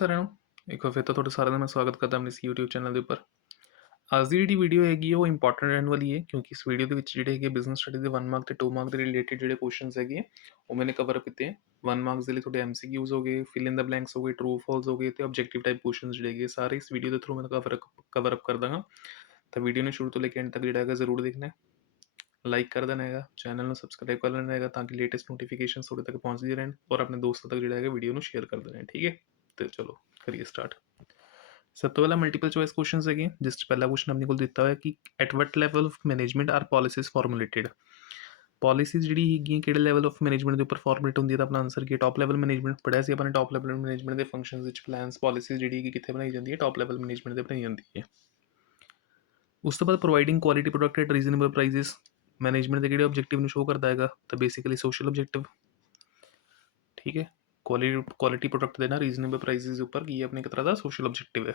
ਸਾਰਿਆਂ ਨੂੰ ਇੱਕ ਵਾਰ ਫਿਰ ਤੋਂ ਤੁਹਾਡਾ ਸਾਰਿਆਂ ਦਾ ਮੈਂ ਸਵਾਗਤ ਕਰਦਾ ਆਪਣੇ ਇਸ YouTube ਚੈਨਲ ਦੇ ਉੱਪਰ। ਅੱਜ ਦੀ ਜਿਹੜੀ ਵੀਡੀਓ ਹੈਗੀ ਉਹ ਇੰਪੋਰਟੈਂਟ ਰਹਿਣ ਵਾਲੀ ਹੈ ਕਿਉਂਕਿ ਇਸ ਵੀਡੀਓ ਦੇ ਵਿੱਚ ਜਿਹੜੇ ਹੈਗੇ ਬਿਜ਼ਨਸ ਸਟੱਡੀ ਦੇ 1 ਮਾਰਕ ਤੇ 2 ਮਾਰਕ ਦੇ ਰਿਲੇਟਡ ਜਿਹੜੇ ਕੁਐਸਚਨਸ ਹੈਗੇ ਉਹ ਮੈंने ਕਵਰ ਅਪ ਕੀਤੇ ਹੈ। 1 ਮਾਰਕਸ ਦੇ ਲਈ ਤੁਹਾਡੇ MCQs ਹੋ ਗਏ, ਫਿਲ ਇਨ ਦਾ ਬਲੈਂਕਸ ਹੋ ਗਏ, ਟਰੂ ਫਾਲਸ ਹੋ ਗਏ ਤੇ ਆਬਜੈਕਟਿਵ ਟਾਈਪ ਕੁਐਸਚਨਸ ਜਿਹੜੇ ਹੈਗੇ ਸਾਰੇ ਇਸ ਵੀਡੀਓ ਦੇ ਥਰੂ ਮੈਂ ਕਵਰ ਅਪ ਕਰ ਦਾਂਗਾ। ਤਾਂ ਵੀਡੀਓ ਨੂੰ ਸ਼ੁਰੂ ਤੋਂ ਲੈ ਕੇ ਐਂਡ ਤੱਕ ਜਿਹੜਾ ਹੈਗਾ ਜ਼ਰੂਰ ਦੇਖਣਾ ਹੈ, ਲਾਈਕ ਕਰ ਦੇਣਾ ਹੈਗਾ, ਚੈਨਲ ਨੂੰ ਸਬਸਕ੍ਰਾਈਬ ਕਰ ਲੈਣਾ ਹੈਗਾ ਤਾਂ ਕਿ ਲੇਟੈਸਟ ਨੋਟੀਫਿਕੇਸ਼ਨ ਤੁਹਾਡੇ ਤੱਕ ਪਹੁੰਚਦੀ ਰਹਿਣ ਔਰ ਆਪਣੇ ਦੋਸਤਾਂ ਤੱਕ ਜਿਹੜਾ ਹੈਗਾ ਵੀਡੀਓ ਨੂੰ ਸ਼ੇਅਰ ਕਰ ਦੇਣਾ ਹੈ। ਠੀਕ ਹੈ, ਤੇ ਚਲੋ ਕਰੀਏ ਸਟਾਰਟ। ਸਭ ਤੋਂ ਪਹਿਲਾਂ ਮਲਟੀਪਲ ਚੋਇਸ ਕੁਐਸਚਨਸ ਹੈਗੇ ਜਿਸ 'ਚ ਪਹਿਲਾ ਕੁਐਸਚਨ ਆਪਣੇ ਕੋਲ ਦਿੱਤਾ ਹੋਇਆ ਕਿ at what level of management are policies formulated. Policies ਜਿਹੜੀ ਹੈਗੀਆਂ ਕਿਹੜੇ ਲੈਵਲ ਆਫ ਮੈਨੇਜਮੈਂਟ ਦੇ ਉੱਪਰ ਫਾਰਮੂਲੇਟ ਹੁੰਦੀ ਹੈ ਤਾਂ ਆਪਣਾ ਆਨਸਰ ਕੀ ਟੌਪ ਲੈਵਲ ਮੈਨੇਜਮੈਂਟ ਪੜ੍ਹਿਆ ਸੀ ਆਪਾਂ ਨੇ। ਟੌਪ ਲੈਵਲ ਮੈਨੇਜਮੈਂਟ ਦੇ ਫੰਕਸ਼ਨਸ ਵਿੱਚ ਪਲਾਨਸ ਪਾਲਿਸੀਜ਼ ਜਿਹੜੀ ਹੈਗੀ ਕਿੱਥੇ ਬਣਾਈ ਜਾਂਦੀ ਹੈ, ਟੌਪ ਲੈਵਲ ਮੈਨੇਜਮੈਂਟ ਦੇ ਬਣਾਈ ਜਾਂਦੀ ਹੈ। ਉਸ ਤੋਂ ਬਾਅਦ providing quality product at reasonable prices management ਦੇ ਕਿਹੜੇ ਆਬਜੈਕਟਿਵ ਨੂੰ ਸ਼ੋ ਕਰਦਾ ਹੈਗਾ ਤਾਂ ਬੇਸਿਕਲੀ ਸੋਸ਼ਲ ਆਬਜੈਕਟਿਵ। ਠੀਕ ਹੈ, ਕੁਆਲਿਟੀ ਪ੍ਰੋਡਕਟ ਦੇਣਾ ਰੀਜ਼ਨੇਬਲ ਪ੍ਰਾਈਸਿਸ ਦੇ ਉੱਪਰ ਕੀ ਹੈ ਆਪਣੇ ਇੱਕ ਤਰ੍ਹਾਂ ਦਾ ਸੋਸ਼ਲ ਆਬਜੈਕਟਿਵ ਹੈ।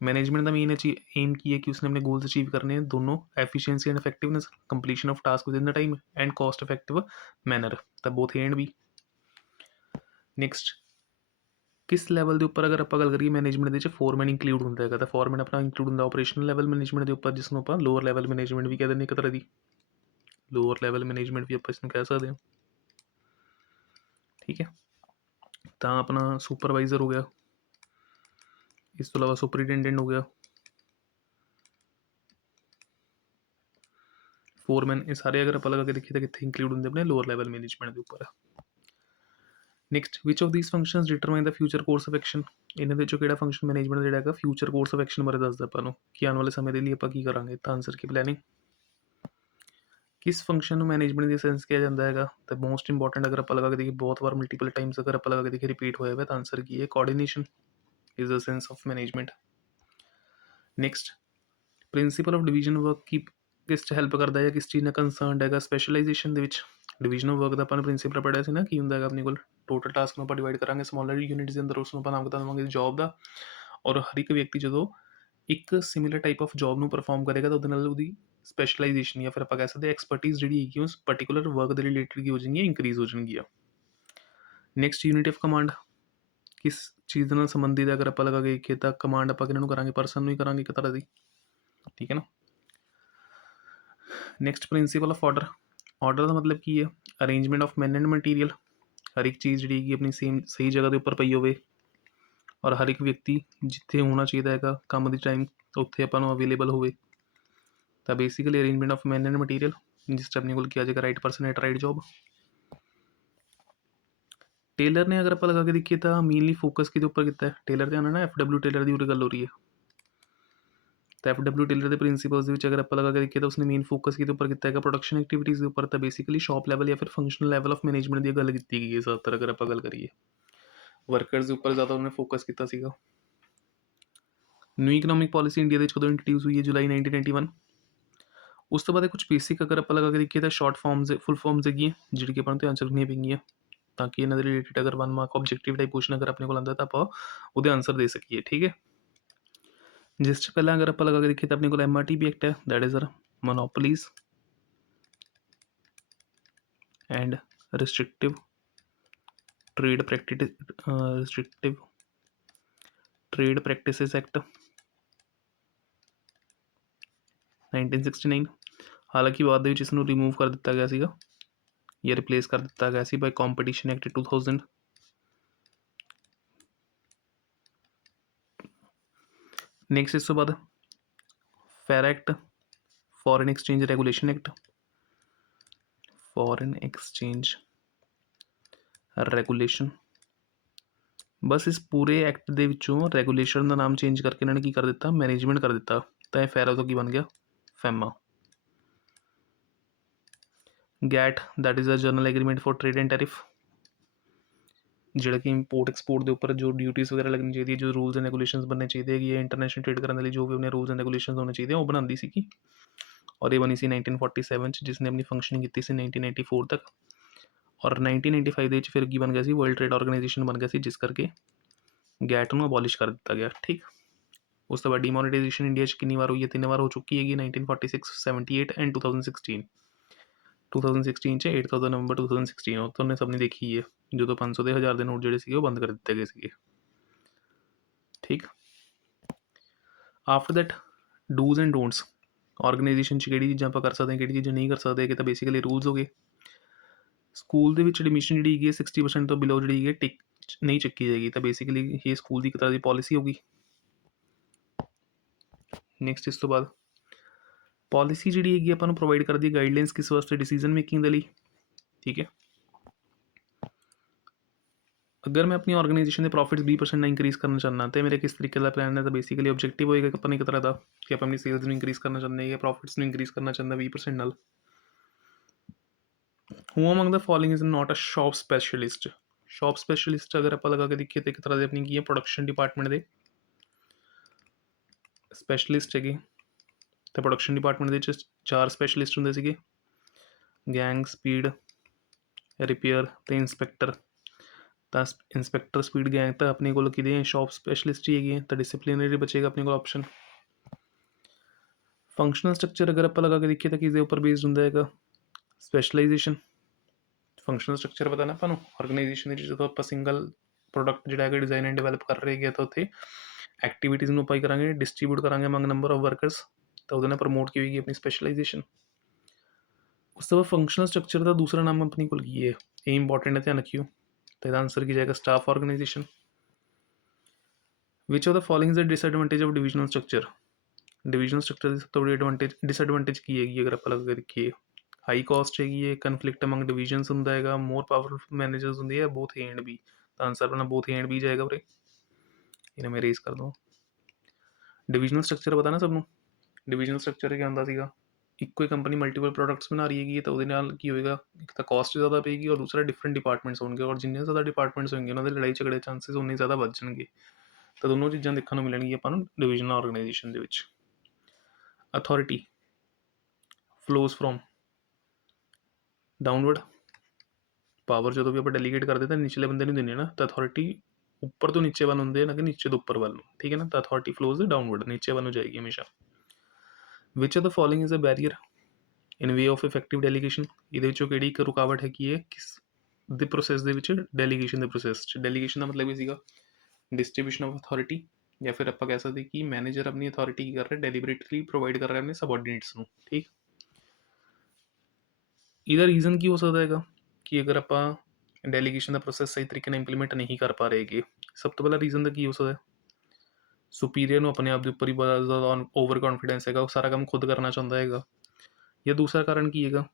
मैनेजमेंट का मेन एम की है कि उसने अपने गोल्स अचीव करने हैं दोनों efficiency and effectiveness, completion of task with in the time and cost effective manner तो बोथ एंड भी। नैक्सट किस लैवल के उपर अगर आप गल करिए मैनेजमेंट के फोरमैन इंक्लूड होंगे है तो फोरमैन अपना इंक्लूड होंगे ऑपरेशनल लैवल मैनेजमेंट के उपर जिसनों आप लोअर लैवल मैनेजमेंट भी कह दें एक तरह की लोअर लैवल मैनेजमेंट भी आप इसमें कह सकते हैं। ठीक है, तो अपना सुपरवाइजर हो गया, इस तो अलावा सुपरिटेंडेंट हो गया, फोरमैन, ये सारे अगर आप लगा के देखिए तो कितने इंक्लूड होंगे अपने लोअर लैवल मैनेजमेंट के उपर। Next which of these functions determine the future course of action. इन्होंने जो कि फंक्शन मैनेजमेंट जो है फ्यूचर कोर्स ऑफ एक्शन बारे दसदा आपको कि आने वाले समय के लिए आप की करांगे तो आंसर की प्लैनिंग। किस फंक्शन मैनेजमेंट की सेंस किया जाता है तो मोस्ट इंपॉर्टेंट अगर आप लगा के देखिए बहुत बार मल्टीपल टाइम्स अगर आप लगा के देखिए रिपीट होया तो आंसर की है coordination is the sense of management. Next principle of division work की किस हेल्प करता है, किस चीज़ ने कंसर्नड है स्पैशलाइजेशन डिवीजन ऑफ वर्क का अपन प्रिंसीपल पढ़िया से ना कि होंगे अपने को टोटल टास्क में डिवाइड करांगे समॉलर यूनिट्स के अंदर उसमें नाम बता देंगे जॉब का और हर एक व्यक्ति जो एक सिमिलर टाइप ऑफ जॉब में परफॉर्म करेगा तो उसकी स्पैशलाइजेशन या फिर आप कह सकते हैं एक्सपर्टीज जी उस पर्टिकुलर वर्क के रिलेटेड की हो जाएगी इंक्रीज हो जाएगी। नैक्सट यूनिट ऑफ कमांड किस चीज़ के संबंधित अगर आप लगा देखिए तो कमांड आप कि करा परसन ही करा एक तरह की। ठीक है ना। Next principle of order, order का मतलब की है arrangement of man and material, हर एक चीज़ जी अपनी सेम सही जगह के उपर पई हो और हर एक व्यक्ति जिथे होना चाहिए है काम की टाइम तो उत्थे अपन अवेलेबल हो। तो basically arrangement of man and material जिस अपने को किया जाएगा right person at right job. Taylor ने अगर आप लगा के देखिए तो मेनली फोकस कि उपर किया है टेलर ध्यान ना FW टेलर की गल हो रही है तो FW टेलर के प्रिंसीपल्स अगर आप लगा के देखिए तो उसने मेन फोकस के उपर किया है प्रोडक्शन एक्टिविटीज़ के उपर तो बेसिकली शॉप लैवल या फिर फंक्शनल लैवल ऑफ मैनेजमेंट की गल की गई है ज़्यादातर अगर आप गल करिए वर्कर्स के उपर ज़्यादा उन्होंने फोकस किया। न्यू इकनॉमिक पॉलिसी इंडिया में कदों इंट्रोड्यूस हुई है जुलाई 1991। उस तो बाद कुछ बेसिक अगर आप लगा के देखिए तो शॉर्ट फॉर्म्स फुल फॉर्म्स है जी कि अपन ध्यान च रखनी पेंगी ताकि इन्होंने रिलेटेड अगर 1 मार्क ऑब्जेक्टिव टाइप क्वेश्चन अगर अपने को आता तो आप वो आंसर दे सकीए। ठीक है, जिस पहला अगर आप लगा के देखिए तो अपने को MRTP एक्ट है that is monopolies and restrictive trade practices act 1969। हालांकि बाद इसनों रिमूव कर दिता गया सीगा या रिप्लेस कर दिता गया सी बाय कॉम्पीटिशन एक्ट 2000। नैक्सट इस तो बाद फेर act foreign exchange regulation act, foreign exchange regulation बस इस पूरे एक्ट दे विचों रेगूलेशन का नाम चेंज करके इन्होंने की कर दिता मैनेजमेंट कर दिता तो यह फेरा तो की बन गया FEMA. GATT that is a general agreement for trade and tariff जोड़ा कि इंपोर्ट एक्सपोर्ट के उपर जो ड्यूटीज़ वगैरह लगनी चाहिए जो रूल्स एंड रेगूलेशंस बनने चाहिए इंटरनेशनल ट्रेड करने लिए जो भी अपने रूल्स एंड रेगूलेशंस होने चाहिए वो बनाती सी और ये बनी सी 1947 जिसने अपनी फंक्शनिंग की 1994 तक और 1995 फिर की बन गया वर्ल्ड ट्रेड ऑर्गेनाइजेशन बन गया जिस करके गैट में अबॉलिश कर दिता गया। ठीक, उस तो बाद डीमोनेटाइजेशन इंडिया कितनी बार हुई है 3 बार हो चुकी है 1946, 78 एंड 2016। 2016 8 नवंबर 2016 तो उन्हें सबने देखी है जो तो 500 के 1000 के नोट जोड़े थे बंद कर दिए गए थे। ठीक। After that dos and don'ts organisation 'ਚ ਕਿਹੜੀ ਚੀਜ਼ਾਂ ਆਪਾਂ ਕਰ ਸਕਦੇ ਹਾਂ, ਕਿਹੜੀ ਚੀਜ਼ਾਂ ਨਹੀਂ ਕਰ ਸਕਦੇ ਹੈਗੇ, ਤਾਂ ਬੇਸਿਕਲੀ ਰੂਲਸ ਹੋ ਗਏ। ਸਕੂਲ ਦੇ ਵਿੱਚ ਐਡਮਿਸ਼ਨ ਜਿਹੜੀ ਹੈਗੀ ਹੈ 60% ਤੋਂ ਬਿਲੋ ਜਿਹੜੀ ਹੈਗੀ ਹੈ ਨਹੀਂ ਚੱਕੀ ਜਾਏਗੀ, ਤਾਂ ਬੇਸਿਕਲੀ ਇਹ ਸਕੂਲ ਦੀ ਇੱਕ ਤਰ੍ਹਾਂ ਦੀ ਪਾਲਿਸੀ ਹੋਗੀ। ਨੈਕਸਟ ਇਸ ਤੋਂ ਬਾਅਦ ਪਾਲਿਸੀ ਜਿਹੜੀ ਹੈਗੀ ਆਪਾਂ ਨੂੰ ਪ੍ਰੋਵਾਈਡ ਕਰਦੀ ਹੈ ਗਾਈਡਲਾਈਨਸ ਕਿਸ ਵਾਸਤੇ, ਡਿਸੀਜਨ ਮੇਕਿੰਗ ਦੇ ਲਈ। ਠੀਕ ਹੈ। ਅਗਰ ਮੈਂ ਆਪਣੀ ਆਰਗੇਨਾਈਜੇਸ਼ਨ ਦੇ ਪ੍ਰੋਫਿਟਸ 20% ਨਾਲ ਇੰਕਰੀਜ਼ ਕਰਨਾ ਚਾਹੁੰਦਾ, ਤਾਂ ਮੇਰੇ ਕਿਸ ਤਰੀਕੇ ਦਾ ਪਲਾਨ ਹੈ, ਤਾਂ ਬੇਸਿਕਲੀ ਆਬਜੈਕਟਿਵ ਹੋਏਗਾ ਕਿ ਆਪਾਂ ਨੂੰ ਇੱਕ ਤਰ੍ਹਾਂ ਦਾ ਕਿ ਆਪਾਂ ਆਪਣੀ ਸੇਲਸ ਨੂੰ ਇੰਕਰੀਜ਼ ਕਰਨਾ ਚਾਹੁੰਦੇ ਜਾਂ ਪ੍ਰੋਫਿਟਸ ਨੂੰ ਇੰਕਰੀਜ਼ ਕਰਨਾ ਚਾਹੁੰਦਾ 20% ਨਾਲ। Who among the following is not a shop specialist. Shop specialist ਅਗਰ ਆਪਾਂ ਲਗਾ ਕੇ ਦੇਖੀਏ ਤਾਂ ਇੱਕ ਤਰ੍ਹਾਂ ਦੇ ਆਪਣੀ ਕੀ ਹੈ ਪ੍ਰੋਡਕਸ਼ਨ ਡਿਪਾਰਟਮੈਂਟ ਦੇ ਸਪੈਸ਼ਲਿਸਟ ਹੈਗੇ। ਤਾਂ ਪ੍ਰੋਡਕਸ਼ਨ ਡਿਪਾਰਟਮੈਂਟ ਦੇ ਵਿੱਚ 4 ਸਪੈਸ਼ਲਿਸਟ ਹੁੰਦੇ ਸੀਗੇ, ਗੈਂਗ, ਸਪੀਡ, ਰਿਪੇਅਰ ਅਤੇ ਇੰਸਪੈਕਟਰ। ਤਾਂ ਇੰਸਪੈਕਟਰ, ਸਪੀਡ, ਗੈਂਗ ਤਾਂ ਆਪਣੇ ਕੋਲ ਕਿਹਦੇ ਸ਼ੌਪ ਸਪੈਸ਼ਲਿਸਟ ਹੀ ਹੈਗੇ ਹੈ, ਤਾਂ ਡਿਸਿਪਲਿਨਰੀ ਬਚੇਗਾ ਆਪਣੇ ਕੋਲ ਆਪਸ਼ਨ। ਫੰਕਸ਼ਨਲ ਸਟਰਕਚਰ ਅਗਰ ਆਪਾਂ ਲਗਾ ਕੇ ਦੇਖੀਏ ਤਾਂ ਕਿਸ ਦੇ ਉੱਪਰ ਬੇਸਡ ਹੁੰਦਾ ਹੈਗਾ, ਸਪੈਸ਼ਲਾਈਜੇਸ਼ਨ। ਫੰਕਸ਼ਨਲ ਸਟਰਕਚਰ ਪਤਾ ਨਾ ਆਪਾਂ ਨੂੰ ਆਰਗੇਨਾਈਜੇਸ਼ਨ ਦੇ ਵਿੱਚ ਜਦੋਂ ਆਪਾਂ ਸਿੰਗਲ ਪ੍ਰੋਡਕਟ ਜਿਹੜਾ ਹੈਗਾ ਡਿਜ਼ਾਈਨ ਐਂਡ ਡਿਵੈਲਪ ਕਰ ਰਹੇ ਹੈਗੇ ਤਾਂ ਉੱਥੇ ਐਕਟੀਵਿਟੀਜ਼ ਨੂੰ ਆਪਾਂ ਕਰਾਂਗੇ ਡਿਸਟਰੀਬਿਊਟ ਕਰਾਂਗੇ ਅਮੰਗ ਨੰਬਰ ਆਫ ਵਰਕਰਸ, ਤਾਂ ਉਹਦੇ ਨਾਲ ਪ੍ਰਮੋਟ ਕੀ ਹੋਏਗੀ ਆਪਣੀ ਸਪੈਸ਼ਲਾਈਜੇਸ਼ਨ। ਉਸ ਤੋਂ ਬਾਅਦ ਫੰਕਸ਼ਨਲ ਸਟਰਕਚਰ ਦਾ ਦੂਸਰਾ ਨਾਮ ਆਪਣੀ ਕੋਲ ਕੀ ਹੈ, ਇਹ ਇੰਪੋਰਟੈਂਟ ਹੈ, ਧਿਆਨ ਰੱਖਿਓ। ਤਾਂ ਇਹਦਾ ਆਂਸਰ ਕੀ ਜਾਏਗਾ, staff organisation. Which of the following is the disadvantage of divisional structure. Divisional structure ਦੀ ਸਭ ਤੋਂ ਵੱਡੀ ਡਿਸਐਡਵਾਂਟੇਜ ਕੀ ਹੈਗੀ ਅਗਰ ਆਪਾਂ ਲਗਾ ਕੇ ਦੇਖੀਏ, ਹਾਈ ਕਾਸਟ ਹੈਗੀ ਹੈ, ਕਨਫਲਿਕਟ ਅਮੰਗ ਡਿਵੀਜ਼ਨਸ ਹੁੰਦਾ ਹੈਗਾ, ਮੋਰ ਪਾਵਰਫੁਲ ਮੈਨੇਜਰਸ ਹੁੰਦੇ ਆ, ਬੋਥ ਏ ਐਂਡ ਬੀ। ਤਾਂ ਆਂਸਰ ਆਪਣਾ ਬੋਥ ਏ ਐਂਡ ਬੀ ਜਾਏਗਾ ਉਰੇ। ਇਹਨੇ ਮੈਂ ਰੇਜ਼ ਕਰ ਦਵਾਂ। ਡਿਵੀਜ਼ਨਲ ਸਟਰਕਚਰ ਪਤਾ ਨਾ ਸਭ ਨੂੰ, ਡਿਵੀਜ਼ਨਲ ਸਟਰਕਚਰ ਕੀ ਹੁੰਦਾ ਸੀਗਾ, ਇੱਕੋ ਹੀ ਕੰਪਨੀ ਮਲਟੀਪਲ ਪ੍ਰੋਡਕਟਸ ਬਣਾ ਰਹੀ ਹੈਗੀ ਤਾਂ ਉਹਦੇ ਨਾਲ ਕੀ ਹੋਏਗਾ, ਇੱਕ ਤਾਂ ਕਾਸਟ ਜ਼ਿਆਦਾ ਪਏਗੀ ਔਰ ਦੂਸਰਾ ਡਿਫਰੈਂਟ ਡਿਪਾਰਟਮੈਂਟਸ ਹੋਣਗੇ, ਔਰ ਜਿੰਨੇ ਜ਼ਿਆਦਾ ਡਿਪਾਰਟਮੈਂਟਸ ਹੋਣਗੇ ਉਹਨਾਂ ਦੇ ਲੜਾਈ ਝਗੜੇ ਚਾਂਸਿਸ ਉਨੇ ਜ਼ਿਆਦਾ ਵੱਧ ਜਾਣਗੇ। ਤਾਂ ਦੋਨੋਂ ਚੀਜ਼ਾਂ ਦੇਖਣ ਨੂੰ ਮਿਲਣਗੀਆਂ ਆਪਾਂ ਨੂੰ ਡਿਵੀਜ਼ਨਲ ਆਰਗੇਨਾਈਜੇਸ਼ਨ ਦੇ ਵਿੱਚ। Authority flows from downward. Power ਜਦੋਂ ਵੀ ਆਪਾਂ ਡੈਲੀਗੇਟ ਕਰਦੇ ਤਾਂ ਨਿਚਲੇ ਬੰਦੇ ਨੂੰ ਦਿੰਦੇ ਨਾ, ਤਾਂ ਅਥਾਰਟੀ ਉੱਪਰ ਤੋਂ ਨੀਚੇ ਵੱਲ ਹੁੰਦੇ ਨਾ ਕਿ ਨੀਚੇ ਤੋਂ ਉੱਪਰ ਵੱਲ ਨੂੰ। ਠੀਕ ਹੈ ਨਾ, ਤਾਂ ਅਥਾਰਟੀ ਫਲੋਜ਼ ਡਾਊਨਵਰਡ, ਨੀਚੇ ਵੱਲ ਨੂੰ ਜਾਏਗੀ ਹਮੇਸ਼ਾ। Which of the following is a barrier in way of effective delegation. ਇਹਦੇ ਵਿੱਚੋਂ ਕਿਹੜੀ ਇੱਕ ਰੁਕਾਵਟ ਹੈਗੀ ਹੈ ਕਿਸ ਦੇ ਪ੍ਰੋਸੈਸ ਦੇ ਵਿੱਚ, ਡੈਲੀਗੇਸ਼ਨ ਦੇ ਪ੍ਰੋਸੈਸ 'ਚ। ਡੈਲੀਗੇਸ਼ਨ ਦਾ ਮਤਲਬ ਇਹ ਸੀਗਾ ਡਿਸਟ੍ਰੀਬਿਊਸ਼ਨ ਆਫ ਅਥਾਰਟੀ, ਜਾਂ ਫਿਰ ਆਪਾਂ ਕਹਿ ਸਕਦੇ ਕਿ ਮੈਨੇਜਰ ਆਪਣੀ ਅਥਾਰਟੀ ਕੀ ਕਰ ਰਿਹਾ, ਡੈਲੀਬਰੇਟਲੀ ਪ੍ਰੋਵਾਈਡ ਕਰ ਰਿਹਾ ਆਪਣੇ ਸਬਆਰਡੀਨੇਟਸ ਨੂੰ। ਠੀਕ। ਇਹਦਾ ਰੀਜ਼ਨ ਕੀ ਹੋ ਸਕਦਾ ਹੈਗਾ ਕਿ ਅਗਰ ਆਪਾਂ ਡੈਲੀਗੇਸ਼ਨ ਦਾ ਪ੍ਰੋਸੈਸ ਸਹੀ ਤਰੀਕੇ ਨਾਲ ਇੰਪਲੀਮੈਂਟ ਨਹੀਂ ਕਰ ਪਾ ਰਹੇਗੇ, ਸਭ ਤੋਂ ਪਹਿਲਾਂ ਰੀਜ਼ਨ ਦਾ ਕੀ ਹੋ ਸਕਦਾ, ਸੁਪੀਰੀਅਰ ਨੂੰ ਆਪਣੇ ਆਪ ਦੇ ਉੱਪਰ ਹੀ ਬਹੁਤ ਜ਼ਿਆਦਾ ਓਵਰ ਕੌਨਫੀਡੈਂਸ ਹੈਗਾ, ਉਹ ਸਾਰਾ ਕੰਮ ਖੁਦ ਕਰਨਾ ਚਾਹੁੰਦਾ ਹੈਗਾ। ਜਾਂ ਦੂਸਰਾ ਕਾਰਨ ਕੀ ਹੈਗਾ,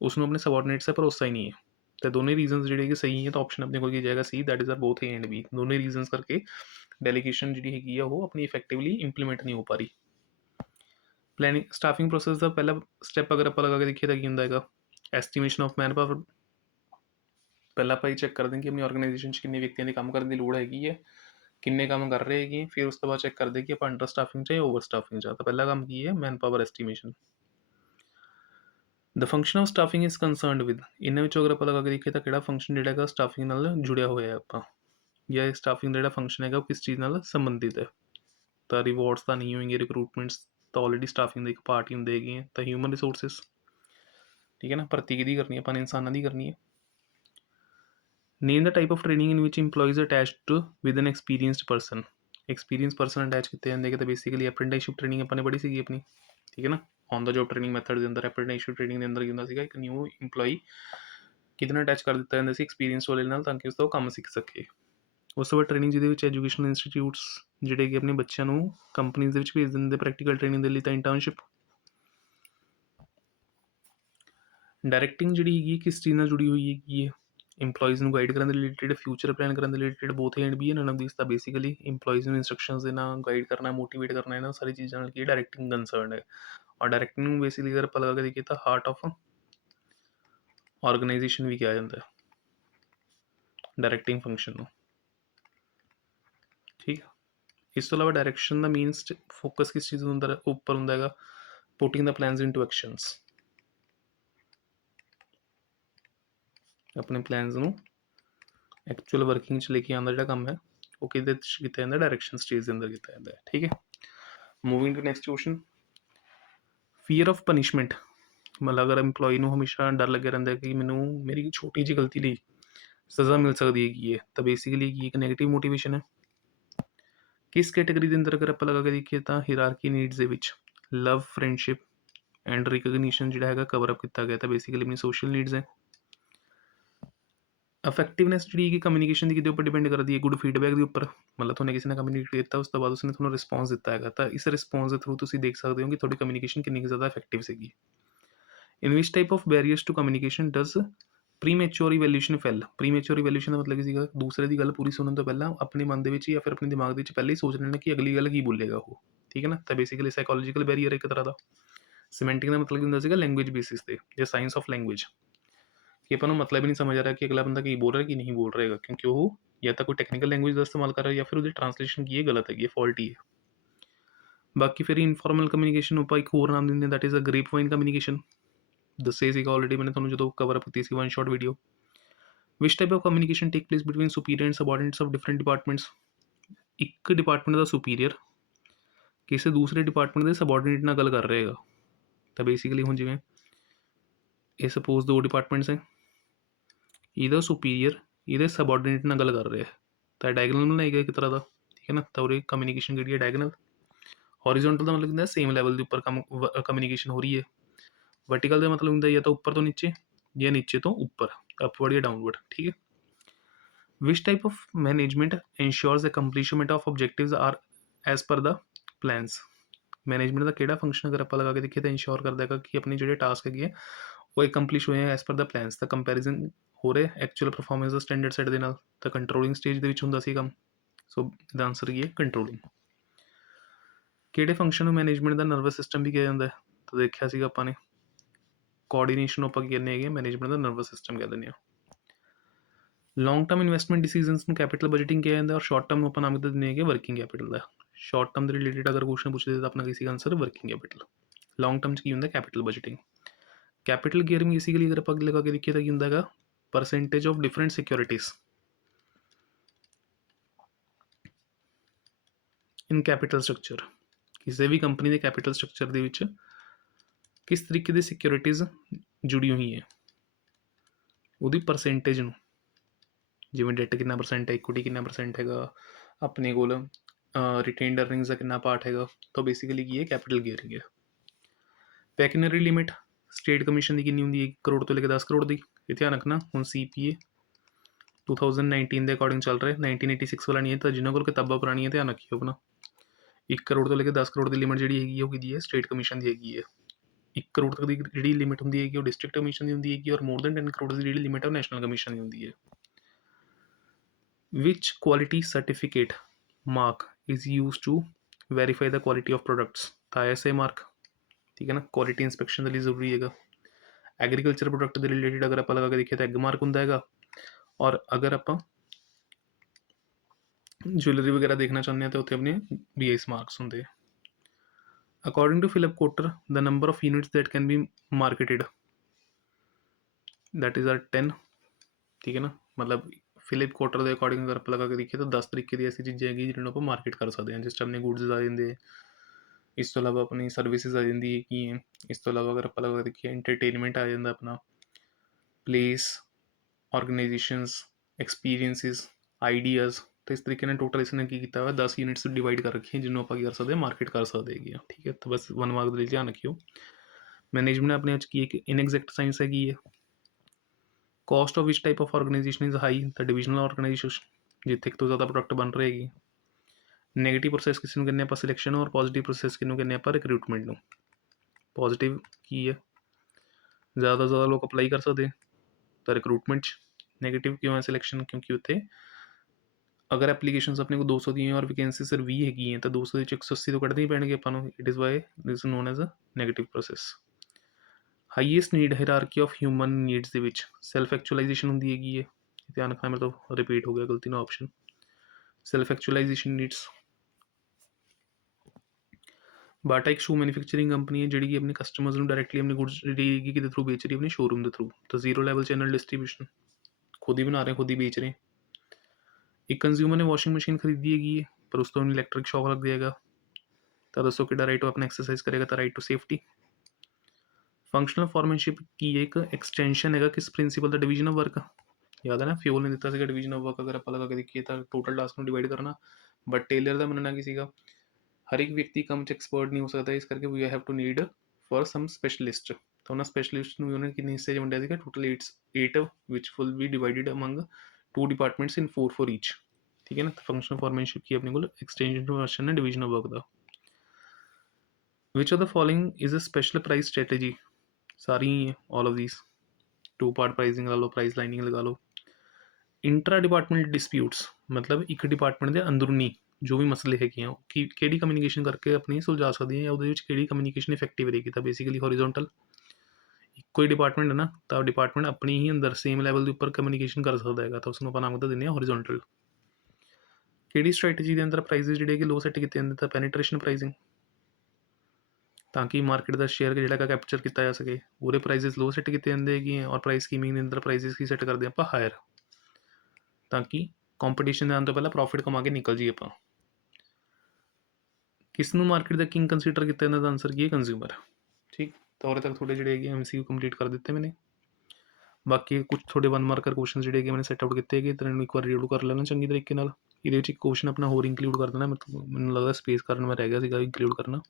ਉਸਨੂੰ ਆਪਣੇ ਸਬਆਰਡੀਨੇਟਸ 'ਤੇ ਭਰੋਸਾ ਹੀ ਨਹੀਂ ਹੈ। ਤਾਂ ਦੋਨੇ ਰੀਜ਼ਨਸ ਜਿਹੜੇ ਕਿ ਸਹੀ ਹੈ, ਤਾਂ ਆਪਸ਼ਨ ਆਪਣੇ ਕੋਲ ਕੀ ਜਾਏਗਾ, C, that is or both A and B. ਦੋਨੇ ਰੀਜ਼ਨਸ ਕਰਕੇ ਡੈਲੀਗੇਸ਼ਨ ਜਿਹੜੀ ਹੈਗੀ ਆ ਉਹ ਆਪਣੀ ਇਫੈਕਟਿਵਲੀ ਇੰਪਲੀਮੈਂਟ ਨਹੀਂ ਹੋ ਪਾ ਰਹੀ। ਪਲੈਨਿੰਗ ਸਟਾਫਿੰਗ ਪ੍ਰੋਸੈਸ ਦਾ ਪਹਿਲਾ ਸਟੈਪ ਅਗਰ ਆਪਾਂ ਲਗਾ ਕੇ ਦੇਖੀਏ ਤਾਂ ਕੀ ਹੁੰਦਾ ਹੈਗਾ, ਐਸਟੀਮੇਸ਼ਨ ਆਫ ਮੈਨ ਪਾਵਰ। ਪਹਿਲਾਂ ਆਪਾਂ ਇਹ ਚੈੱਕ ਕਰਦੇ ਹਾਂ ਕਿ ਆਪਣੀ ਆਰਗੇਨਾਈਜੇਸ਼ਨ 'ਚ ਕਿੰਨੇ ਵਿਅਕਤੀਆਂ ਦੇ ਕੰਮ ਕਰਨ ਦੀ ਲੋੜ ਹੈਗੀ ਹੈ, ਕਿੰਨੇ ਕੰਮ ਕਰ ਰਹੇ ਹੈਗੇ, ਫਿਰ ਉਸ ਤੋਂ ਬਾਅਦ ਚੈੱਕ ਕਰਦੇ ਕਿ ਆਪਾਂ ਅੰਡਰ ਸਟਾਫਿੰਗ 'ਚ ਜਾਂ ਓਵਰ ਸਟਾਫਿੰਗ 'ਚ। ਤਾਂ ਪਹਿਲਾ ਕੰਮ ਕੀ ਹੈ, man power estimation. The function of staffing is concerned with. ਇਹਨਾਂ ਵਿੱਚੋਂ ਅਗਰ ਆਪਾਂ ਲਗਾ ਕੇ ਦੇਖੀਏ ਤਾਂ ਕਿਹੜਾ ਫੰਕਸ਼ਨ ਜਿਹੜਾ ਹੈਗਾ ਸਟਾਫਿੰਗ ਨਾਲ ਜੁੜਿਆ ਹੋਇਆ ਹੈ ਆਪਾਂ, ਜਾਂ ਇਹ ਸਟਾਫਿੰਗ ਦਾ ਜਿਹੜਾ ਫੰਕਸ਼ਨ ਹੈਗਾ ਉਹ ਕਿਸ ਚੀਜ਼ ਨਾਲ ਸੰਬੰਧਿਤ ਹੈ। ਤਾਂ ਰਿਵਾਰਡਸ ਤਾਂ ਨਹੀਂ ਹੋਏਗੇ, ਰਿਕਰੂਟਮੈਂਟਸ ਤਾਂ ਆਲਰੇਡੀ ਸਟਾਫਿੰਗ ਦੇ ਇੱਕ ਪਾਰਟ ਹੀ ਹੁੰਦੇ ਹੈਗੇ ਹੈ। ਤਾਂ ਹਿਊਮਨ ਰਿਸੋਰਸਿਸ, ਠੀਕ ਹੈ ਨਾ, ਭਰਤੀ ਕਿਹਦੀ ਕਰਨੀ ਆਪਾਂ ਨੇ, ਇਨਸਾਨਾਂ ਦੀ ਕਰਨੀ ਹੈ। Name the type of training in which employees attached with an experienced person. Experience person attach ਕੀਤੇ ਜਾਂਦੇ ਕਿ ਤਾਂ ਬੇਸਿਕਲੀ ਅਪ੍ਰੈਂਟਿਸਸ਼ਿਪ ਟ੍ਰੇਨਿੰਗ ਆਪਾਂ ਨੇ ਪੜ੍ਹੀ ਸੀਗੀ ਆਪਣੀ। ਠੀਕ ਹੈ ਨਾ, on the job training method ਦੇ ਅੰਦਰ ਅਪ੍ਰੈਂਟਿਸਸ਼ਿਪ ਟ੍ਰੇਨਿੰਗ ਦੇ ਅੰਦਰ ਕੀ ਹੁੰਦਾ ਸੀਗਾ, ਇੱਕ ਨਿਊ ਇੰਪਲੋਈ ਕਿਹਦੇ ਨਾਲ ਅਟੈਚ ਕਰ ਦਿੱਤਾ ਜਾਂਦਾ ਸੀ, ਐਕਸਪੀਰੀਅੰਸ ਵਾਲੇ ਨਾਲ, ਤਾਂ ਕਿ ਉਸ ਤੋਂ ਉਹ ਕੰਮ ਸਿੱਖ ਸਕੇ। ਉਸ ਤੋਂ ਬਾਅਦ ਟ੍ਰੇਨਿੰਗ ਜਿਹਦੇ ਵਿੱਚ ਐਜੂਕੇਸ਼ਨਲ ਇੰਸਟੀਟਿਊਟਸ ਜਿਹੜੇ ਕਿ ਆਪਣੇ ਬੱਚਿਆਂ ਨੂੰ ਕੰਪਨੀਜ਼ ਦੇ ਵਿੱਚ ਭੇਜ ਦਿੰਦੇ ਪ੍ਰੈਕਟੀਕਲ ਟ੍ਰੇਨਿੰਗ ਦੇ ਲਈ, ਤਾਂ ਇੰਟਰਨਸ਼ਿਪ। ਡਾਇਰੈਕਟਿੰਗ ਜਿਹੜੀ ਹੈਗੀ ਕਿਸ ਚੀਜ਼ ਨਾਲ ਜੁੜੀ ਹੋਈ ਹੈਗੀ ਹੈ, ਇੰਪਲੋਈਜ਼ ਨੂੰ ਗਾਈਡ ਕਰਨ ਦੇ ਰਿਲੇਟਿਡ, ਫਿਊਚਰ ਪਲਾਨ ਕਰਨ ਦੇ related, both A and B. None of this. ਤਾਂ ਬੇਸਿਕਲੀ ਇੰਪਲੋਈਜ਼ ਨੂੰ ਇੰਸਟਰਕਸ਼ਨਸ ਦੇਣਾ, ਗਾਈਡ ਕਰਨਾ, ਮੋਟੀਵੇਟ ਕਰਨਾ, ਇਹਨਾਂ ਸਾਰੀ ਚੀਜ਼ਾਂ ਨਾਲ ਕੀ ਡਾਇਰੈਕਟਿੰਗ ਕੰਸਰਨ ਹੈ। ਔਰ ਡਾਇਰੈਕਟਿੰਗ ਨੂੰ ਬੇਸਿਕਲੀ ਅਗਰ ਆਪਾਂ ਲਗਾ ਕੇ ਦੇਖੀਏ ਤਾਂ ਹਾਰਟ ਆਫ ਆਰਗੇਨਾਈਜੇਸ਼ਨ ਵੀ ਕਿਹਾ ਜਾਂਦਾ ਹੈ ਡਾਇਰੈਕਟਿੰਗ ਫੰਕਸ਼ਨ ਨੂੰ। ਠੀਕ। ਇਸ ਤੋਂ ਇਲਾਵਾ ਡਾਇਰੈਕਸ਼ਨ ਦਾ ਮੀਨਸ ਫੋਕਸ ਕਿਸ ਚੀਜ਼ ਹੁੰਦਾ ਉੱਪਰ ਹੁੰਦਾ ਹੈਗਾ, ਪੁਟਿੰਗ ਦਾ ਪਲਾਨਸ ਇਨਟੂ ਐਕਸ਼ਨਸ। ਆਪਣੇ ਪਲਾਨਸ ਨੂੰ ਐਕਚੁਅਲ ਵਰਕਿੰਗ 'ਚ ਲੈ ਕੇ ਆਉਣ ਦਾ ਜਿਹੜਾ ਕੰਮ ਹੈ ਉਹ ਕਿਹਦੇ 'ਚ ਕੀਤਾ ਜਾਂਦਾ, ਡਾਇਰੈਕਸ਼ਨ ਸਟੇਜ ਦੇ ਅੰਦਰ ਕੀਤਾ ਜਾਂਦਾ ਹੈ। ਠੀਕ ਹੈ। Moving to next question, fear of punishment. ਮਤਲਬ ਅਗਰ ਇੰਪਲੋਈ ਨੂੰ ਹਮੇਸ਼ਾ ਡਰ ਲੱਗਿਆ ਰਹਿੰਦਾ ਕਿ ਮੈਨੂੰ ਮੇਰੀ ਛੋਟੀ ਜਿਹੀ ਗਲਤੀ ਲਈ ਸਜ਼ਾ ਮਿਲ ਸਕਦੀ ਹੈਗੀ ਹੈ, ਤਾਂ ਬੇਸਿਕਲੀ ਕੀ ਇੱਕ ਨੈਗੇਟਿਵ ਮੋਟੀਵੇਸ਼ਨ ਹੈ। किस कैटेगरी के अंदर अगर आप लगा के देखिए तो हिरारकी नीड्स ਦੇ ਵਿੱਚ लव फ्रेंडशिप एंड रिकग्निशन ਜਿਹੜਾ ਹੈਗਾ कवर अप ਕੀਤਾ ਗਿਆ ਤਾਂ बेसिकली अपनी सोशल नीड्स है। ਇਫੈਕਟਿਵਨੈਸ ਜਿਹੜੀ ਹੈਗੀ ਕਮਿਊਨੀਕੇਸ਼ਨ ਦੀ ਕਿਹਦੇ ਉੱਪਰ ਡਿਪੈਂਡ ਕਰਦੀ ਹੈ, ਗੁੱਡ ਫੀਡਬੈਕ ਦੇ ਉੱਪਰ। ਮਤਲਬ ਤੁਹਾਨੂੰ ਕਿਸੇ ਨੇ ਕਮਿਊਨੀਕੇਟ ਕੀਤਾ, ਉਸ ਤੋਂ ਬਾਅਦ ਉਸਨੇ ਤੁਹਾਨੂੰ ਰਿਸਪੌਂਸ ਦਿੱਤਾ ਹੈਗਾ, ਤਾਂ ਇਸ ਰਿਸਪੌਂਸ ਦੇ ਥਰੂ ਤੁਸੀਂ ਦੇਖ ਸਕਦੇ ਹੋ ਕਿ ਤੁਹਾਡੀ ਕਮਿਊਨੀਕੇਸ਼ਨ ਕਿੰਨੀ ਕੁ ਜ਼ਿਆਦਾ ਇਫੈਕਟਿਵ ਸੀਗੀ। In which type of barriers to communication does premature evaluation fall. Premature evaluation ਦਾ ਮਤਲਬ ਕੀ ਸੀਗਾ, ਦੂਸਰੇ ਦੀ ਗੱਲ ਪੂਰੀ ਸੁਣਨ ਤੋਂ ਪਹਿਲਾਂ ਆਪਣੇ ਮਨ ਦੇ ਵਿੱਚ ਜਾਂ ਫਿਰ ਆਪਣੇ ਦਿਮਾਗ ਦੇ ਵਿੱਚ ਪਹਿਲਾਂ ਹੀ ਸੋਚ ਲੈਣਾ ਕਿ ਅਗਲੀ ਗੱਲ ਕੀ ਬੋਲੇਗਾ ਉਹ, ਠੀਕ ਹੈ ਨਾ। ਤਾਂ ਬੇਸਿਕਲੀ ਸਾਈਕੋਲੋਜੀਕਲ ਬੈਰੀਅਰ ਇੱਕ ਤਰ੍ਹਾਂ ਦਾ। ਸਿਮੈਂਟਿਕ ਦਾ ਮਤਲਬ ਕੀ ਹੁੰਦਾ ਸੀਗਾ, ਲੈਂਗੁਏਜ ਬੇਸਿਸ 'ਤੇ ਜਾਂ ਸਾਇੰਸ ਆਫ ਲੈਂਗੁਏਜ, ਕਿ ਆਪਾਂ ਨੂੰ ਮਤਲਬ ਹੀ ਨਹੀਂ ਸਮਝ ਆ ਰਿਹਾ ਕਿ ਅਗਲਾ ਬੰਦਾ ਕੀ ਬੋਲ ਰਿਹਾ ਕੀ ਨਹੀਂ ਬੋਲ ਰਿਹਾ ਹੈਗਾ, ਕਿਉਂਕਿ ਉਹ ਜਾਂ ਤਾਂ ਕੋਈ ਟੈਕਨੀਕਲ ਲੈਂਗੁਏਜ ਦਾ ਇਸਤੇਮਾਲ ਕਰ ਰਿਹਾ ਜਾਂ ਫਿਰ ਉਹਦੀ ਟਰਾਂਸਲੇਸ਼ਨ ਕੀ ਹੈ ਗਲਤ ਹੈਗੀ ਹੈ, ਫਾਲਟੀ ਹੈ। ਬਾਕੀ ਫਿਰ ਇਨਫੋਰਮਲ ਕਮਿਊਨੀਕੇਸ਼ਨ ਨੂੰ ਆਪਾਂ ਇੱਕ ਹੋਰ ਨਾਮ ਦਿੰਦੇ ਹਾਂ, that is a grapevine communication. ਦੱਸਿਆ ਸੀਗਾ ਆਲਰੇਡੀ ਮੈंने ਤੁਹਾਨੂੰ ਜਦੋਂ ਕਵਰ ਅਪ ਕੀਤੀ ਸੀ one shot video. Which type of communication take place between superior and subordinates of different departments. ਇੱਕ ਡਿਪਾਰਟਮੈਂਟ ਦਾ ਸੁਪੀਰੀਅਰ ਕਿਸੇ ਦੂਸਰੇ ਡਿਪਾਰਟਮੈਂਟ ਦੇ ਸਬਆਰਡੀਨੇਟ ਨਾਲ ਗੱਲ ਕਰ ਰਿਹਾ ਹੈਗਾ। ਤਾਂ ਬੇਸਿਕਲੀ ਹੁਣ ਜਿਵੇਂ ਇਹ ਸਪੋਜ਼ ਦੋ ਡਿਪਾਰਟਮੈਂਟਸ ਹੈ, ਇਹਦਾ ਸੁਪੀਰੀਅਰ ਇਹਦੇ ਸਬਆਰਡੀਨੇਟ ਨਾਲ ਗੱਲ ਕਰ ਰਿਹਾ ਹੈ, ਤਾਂ ਡਾਇਗਨਲ ਬਣਾਏਗਾ ਇੱਕ ਤਰ੍ਹਾਂ ਦਾ, ਠੀਕ ਹੈ ਨਾ। ਤਾਂ ਉਹਦੀ ਕਮਿਊਨੀਕੇਸ਼ਨ ਜਿਹੜੀ ਹੈ ਡਾਇਗਨਲ। ਹੌਰੀਜ਼ੌਂਟਲ ਦਾ ਮਤਲਬ ਹੁੰਦਾ ਸੇਮ ਲੈਵਲ ਦੇ ਉੱਪਰ ਕਮਿਊਨੀਕੇਸ਼ਨ ਹੋ ਰਹੀ ਹੈ। वर्टिकल का मतलब होंगे या तो ऊपर तो नीचे या नीचे तो ऊपर, अपवर्ड या डाउनवर्ड, ठीक है। Which type of management ensures the accomplishment of objectives are as per the plans. Management का किहड़ा फंक्शन अगर आप लगा के देखिए तो इंश्योर करता है कि अपने जो टास्क है वो कंप्लीश हुए हैं एज पर द प्लान्स। तो कंपैरिजन हो रहे एक्चुअल परफॉर्मेंस का स्टैंडर्ड सैट के नाल। तो कंट्रोलिंग स्टेज के हुंदा सी काम। सो द आंसर की है कंट्रोलिंग। किहड़े फंक्शन मैनेजमेंट का नर्वस सिस्टम भी कहा जाता है, तो देखा सीगा आपां ने ਕੋਆਰਡੀਨੇਸ਼ਨ ਆਪਾਂ ਕੀ ਕਹਿੰਦੇ ਹੈਗੇ, ਮੈਨੇਜਮੈਂਟ ਦਾ ਨਰਵਸ ਸਿਸਟਮ ਕਹਿ ਦਿੰਦੇ ਹਾਂ। ਲੌਂਗ ਟਰਮ ਇਨਵੈਸਟਮੈਂਟ ਡਿਸੀਜ਼ਨਸ ਨੂੰ ਕੈਪੀਟਲ ਬਜਟਿੰਗ ਕਿਹਾ ਜਾਂਦਾ, ਔਰ ਸ਼ਾਰਟ ਟਰਮ ਨੂੰ ਆਪਾਂ ਨਾਮ ਦਿੰਦੇ ਹੈਗੇ ਵਰਕਿੰਗ ਕੈਪੀਟਲ ਦਾ। ਸ਼ਾਰਟ ਟਰਮ ਦੇ ਰਿਲੇਟਿਡ ਅਗਰ ਕੁਐਸਚਨ ਪੁੱਛਦੇ ਤਾਂ ਆਪਣਾ ਕੀ ਸੀਗਾ answer, working capital. Long term 'ਚ ਕੀ ਹੁੰਦਾ, ਕੈਪੀਟਲ ਬਜਟਿੰਗ। ਕੈਪੀਟਲ ਗੇਅਰਿੰਗ ਬੇਸਿਕਲੀ ਅਗਰ ਆਪਾਂ ਲਗਾ ਕੇ ਦੇਖੀਏ ਤਾਂ ਕੀ ਹੁੰਦਾ ਹੈਗਾ, percentage of different securities in capital structure. ਕਿਸੇ ਵੀ ਕੰਪਨੀ ਦੇ ਕੈਪੀਟਲ ਸਟਰਕਚਰ ਦੇ ਵਿੱਚ किस तरीके की सिक्योरिटीज़ जुड़ी हुई है, ਉਹਦੀ परसेंटेज ਨੂੰ, ਜਿਵੇਂ ਡੈਟ ਕਿੰਨਾ परसेंट है, इक्विटी किन्ना परसेंट हैगा अपने कोल, रिटेन्ड अर्निंग्स का कितना पार्ट हैगा। तो बेसिकली की है कैपिटल गेयरिंग है। पैक्यूनरी लिमिट स्टेट कमीशन की किन्नी होंदी है, 1 करोड़ तो लेकर 10 करोड़ की। ये ध्यान रखना हुण CPA 2019 के अकॉर्डिंग चल रहा है, 1986 वाला नहीं है। तो जिन्होंने को किताबां पुरानी है ध्यान रखियो अपना। 1 करोड़ तो लेकर 10 करोड़ की लिमिट जी हैगी वो की है स्टेट कमीशन की हैगी है। 1 करोड़ तक की जी लिमिट होंगी है डिस्ट्रिक्ट कमीशन की होंगी है, और मोर दैन 10 करोड़ की जी लिमिट है वो नैशनल कमीशन की होंगी है। Which quality certificate mark is use to verify the quality of products. तो ISA मार्क, ठीक है ना, क्वालिटी इंस्पैक्शन के लिए जरूरी है। एग्रीकल्चर प्रोडक्ट के रिलेटिड अगर आप लगा के देखिए तो एग मार्क होंगे है, और अगर आप ज्वेलरी वगैरह देखना चाहते हैं तो उत्थे अपने BIS मार्क्स होंगे। According to Philip Kotler, the number of units that can be marketed, that is are 10, ठीक है ना। मतलब फिलिप कोटर के अकॉर्डिंग अगर आप लगा के देखिए तो 10 तरीके की ऐसी चीज़ें हैं जिन्होंने आप मार्केट कर सकते हैं, जिस टाइम अपने गुड्स आ जाते हैं। इस तो अलावा अपनी सर्विसेज आ जाती है कि इस तो अलावा अगर आप लगा के देखिए एंटरटेनमेंट आ जाता, अपना प्लेस, ऑर्गेनाइजेशंस, एक्सपीरियंसिस, आइडियाज़। तो इस तरीके ने टोटल इसने की किया हुआ 10 यूनिट्स डिवाइड कर रखी हैं जिन्होंने आप कर सकते हैं मार्केट कर सकते हैं, ठीक है। तो बस 1 मार्क के लिए ध्यान रखियो। मैनेजमेंट अपने की एक इनएग्जैक्ट साइंस हैगी है। Cost of which type of organisation is high, तो डिविजनल ऑर्गेनाइजेशन जिथे एक तो ज़्यादा प्रोडक्ट बन रहेगी। नैगेटिव प्रोसैस किसी कहने आप सिलेक्शन, और पॉजिटिव प्रोसैस किनू कहने आप रिक्रूटमेंट में। पॉजिटिव की है ज़्यादा तो ज़्यादा लोग अपलाई कर सकते हैं, तो रिक्रूटमेंट। नैगेटिव क्यों है सिलेक्शन, क्योंकि उत्थे अगर एप्लीकेशंस अपने को 200 दी हैं और वैकेंसी सिर्फ 20 हैगी हैं तो 200 के 180 तो कढ़नी पैणगे आपां नूं। It is why this known as a negative process. Highest need hierarchy of human needs they which self actualisation होंदी हैगी है। ध्यान रखना, मेरे तो रिपीट हो गया गलती ना option. Self actualisation needs. Bata एक शू मैन्युफैक्चरिंग कंपनी है जिहड़ी कि अपने कस्टमर्स नूं डायरैक्टली अपने गुड्स जिहड़ी कि थ्रू बेच रही है अपने शोरूम के थ्रू। तो जीरो लैवल चैनल डिस्ट्रीब्यूशन, खुद ही बना रहे हैं खुद ही बेच रहे हैं। एक कंज्यूमर ने वॉशिंग मशीन खरीदी हैगी है पर उस तो इलैक्ट्रिक शॉक लग जाएगा, तो दसो कि राइट टू अपना एक्सरसाइज करेगा, तो राइट टू सेफ्टी। फंक्शनल फॉर्मनशिप की एक एक्सटेंशन है किस प्रिंसीपल का, डिवीजन ऑफ वर्क। याद है ना, फ्यूल ने दिता डिवीजन ऑफ वर्क। अगर आप लगा के देखिए तो टोटल टास्क में डिवाइड करना, बट टेलर का मनना की सीगा हर एक व्यक्ति काम 'ਚ एक्सपर्ट नहीं हो सकता, इस करके we have to need for some specialist. तो उन्होंने स्पेशलिस्ट ਨੂੰ ਉਹਨਾਂ ਕਿੰਨੇ ਹਿੱਸੇ 'ਚ ਵੰਡਿਆ ਸੀਗਾ ਟੋਟਲ 8 ਵਿਚ ਫੁੱਲ ਵੀ divided among 2 departments in 4 for each. ਠੀਕ ਹੈ ਨਾ। ਫੰਕਸ਼ਨਲ ਫਾਰਮੈਨਸ਼ਿਪ ਕੀ ਆਪਣੇ ਕੋਲ exchange information and division of work ਦਾ। Which of the following is a special price strategy. ਸਾਰੀ all of these 2 part pricing ਲਗਾ ਲਓ, ਪ੍ਰਾਈਸ ਲਾਈਨਿੰਗ ਲਗਾ ਲਓ। ਇੰਟਰਾ ਡਿਪਾਰਟਮੈਂਟ ਡਿਸਪਿਊਟਸ ਮਤਲਬ ਇੱਕ ਡਿਪਾਰਟਮੈਂਟ ਦੇ ਅੰਦਰੂਨੀ ਜੋ ਵੀ ਮਸਲੇ ਹੈਗੇ ਆ ਕਿ ਕਿਹੜੀ ਕਮਿਊਨੀਕੇਸ਼ਨ ਕਰਕੇ ਆਪਣੀ ਸੁਲਝਾ ਸਕਦੇ ਆ ਜਾਂ ਉਹਦੇ ਵਿੱਚ ਕਿਹੜੀ ਕਮਿਊਨੀਕੇਸ਼ਨ ਇਫੈਕਟਿਵ ਰਹੇਗੀ। ਤਾਂ ਬੇਸਿਕਲੀ ਹੋਰੀਜ਼ੋਨਟਲ ਇੱਕੋ ਹੀ ਡਿਪਾਰਟਮੈਂਟ ਹੈ ਨਾ, ਤਾਂ ਡਿਪਾਰਟਮੈਂਟ ਆਪਣੀ ਹੀ ਅੰਦਰ ਸੇਮ ਲੈਵਲ ਦੇ ਉੱਪਰ ਕਮਿਊਨੀਕੇਸ਼ਨ ਕਰ ਸਕਦਾ ਹੈਗਾ, ਤਾਂ ਉਸਨੂੰ ਆਪਾਂ ਨਾਮ ਤਾਂ ਦਿੰਦੇ ਹਾਂ ਹੋਰੀਜ਼ੋਨਟਲ। ਕਿਹੜੀ ਸਟ੍ਰੈਟਜੀ ਦੇ ਅੰਦਰ ਪ੍ਰਾਈਸਿਸ ਜਿਹੜੇ ਕਿ ਲੋ ਸੈੱਟ ਕੀਤੇ ਜਾਂਦੇ, ਤਾਂ ਪੈਨੀਟ੍ਰੇਸ਼ਨ ਪ੍ਰਾਈਸਿੰਗ, ਤਾਂ ਕਿ ਮਾਰਕੀਟ ਦਾ ਸ਼ੇਅਰ ਜਿਹੜਾ ਹੈਗਾ ਕੈਪਚਰ ਕੀਤਾ ਜਾ ਸਕੇ। ਉਹਦੇ ਪ੍ਰਾਈਸਿਸ ਲੋ ਸੈੱਟ ਕੀਤੇ ਜਾਂਦੇ ਹੈਗੇ ਔਰ ਪ੍ਰਾਈਸ ਸਕੀਮਿੰਗ ਦੇ ਅੰਦਰ ਪ੍ਰਾਈਸਿਸ ਕੀ ਸੈੱਟ ਕਰਦੇ ਆਪਾਂ ਹਾਇਰ, ਤਾਂ ਕਿ ਕੰਪੀਟੀਸ਼ਨ ਦੇ ਆਉਣ ਤੋਂ ਪਹਿਲਾਂ ਪ੍ਰੋਫਿਟ ਕਮਾ ਕੇ ਨਿਕਲ ਜਾਈਏ ਆਪਾਂ। ਕਿਸ ਨੂੰ ਮਾਰਕੀਟ ਦਾ ਕਿੰਗ ਕੰਸੀਡਰ ਕੀਤਾ ਜਾਂਦਾ, ਦਾ ਆਨਸਰ ਕੀ ਹੈ ਕੰਜ਼ਿਊਮਰ। ਠੀਕ, ਤਾਂ ਉਰੇ ਤੱਕ ਤੁਹਾਡੇ ਜਿਹੜੇ ਹੈਗੇ MCQ ਕੰਪਲੀਟ ਕਰ ਦਿੱਤੇ ਮੈਨੇ। ਬਾਕੀ ਕੁਝ ਤੁਹਾਡੇ 1 ਮਾਰਕਰ ਕੁਐਸਚਨ ਜਿਹੜੇ ਹੈਗੇ ਮੈਨੇ ਸੈੱਟ ਆਊਟ ਕੀਤੇ ਹੈਗੇ, ਤਾਂ ਇਹਨੂੰ ਇੱਕ ਵਾਰ ਰੀਡ ਕਰ ਲੈਣਾ ਚੰਗੀ ਤਰੀਕੇ ਨਾਲ। ਇਹਦੇ ਵਿੱਚ ਇੱਕ ਕੁਐਸਚਨ ਆਪਣਾ ਹੋਰ ਇੰਕਲੂਡ ਕਰ ਦੇਣਾ, ਮਤਲਬ ਮੈਨੂੰ ਲੱਗਦਾ ਸਪੇਸ ਕਰਨ ਮੈਂ ਰਹਿ ਗਿਆ ਸੀਗਾ ਇੰਕਲੂਡ ਕਰਨਾ।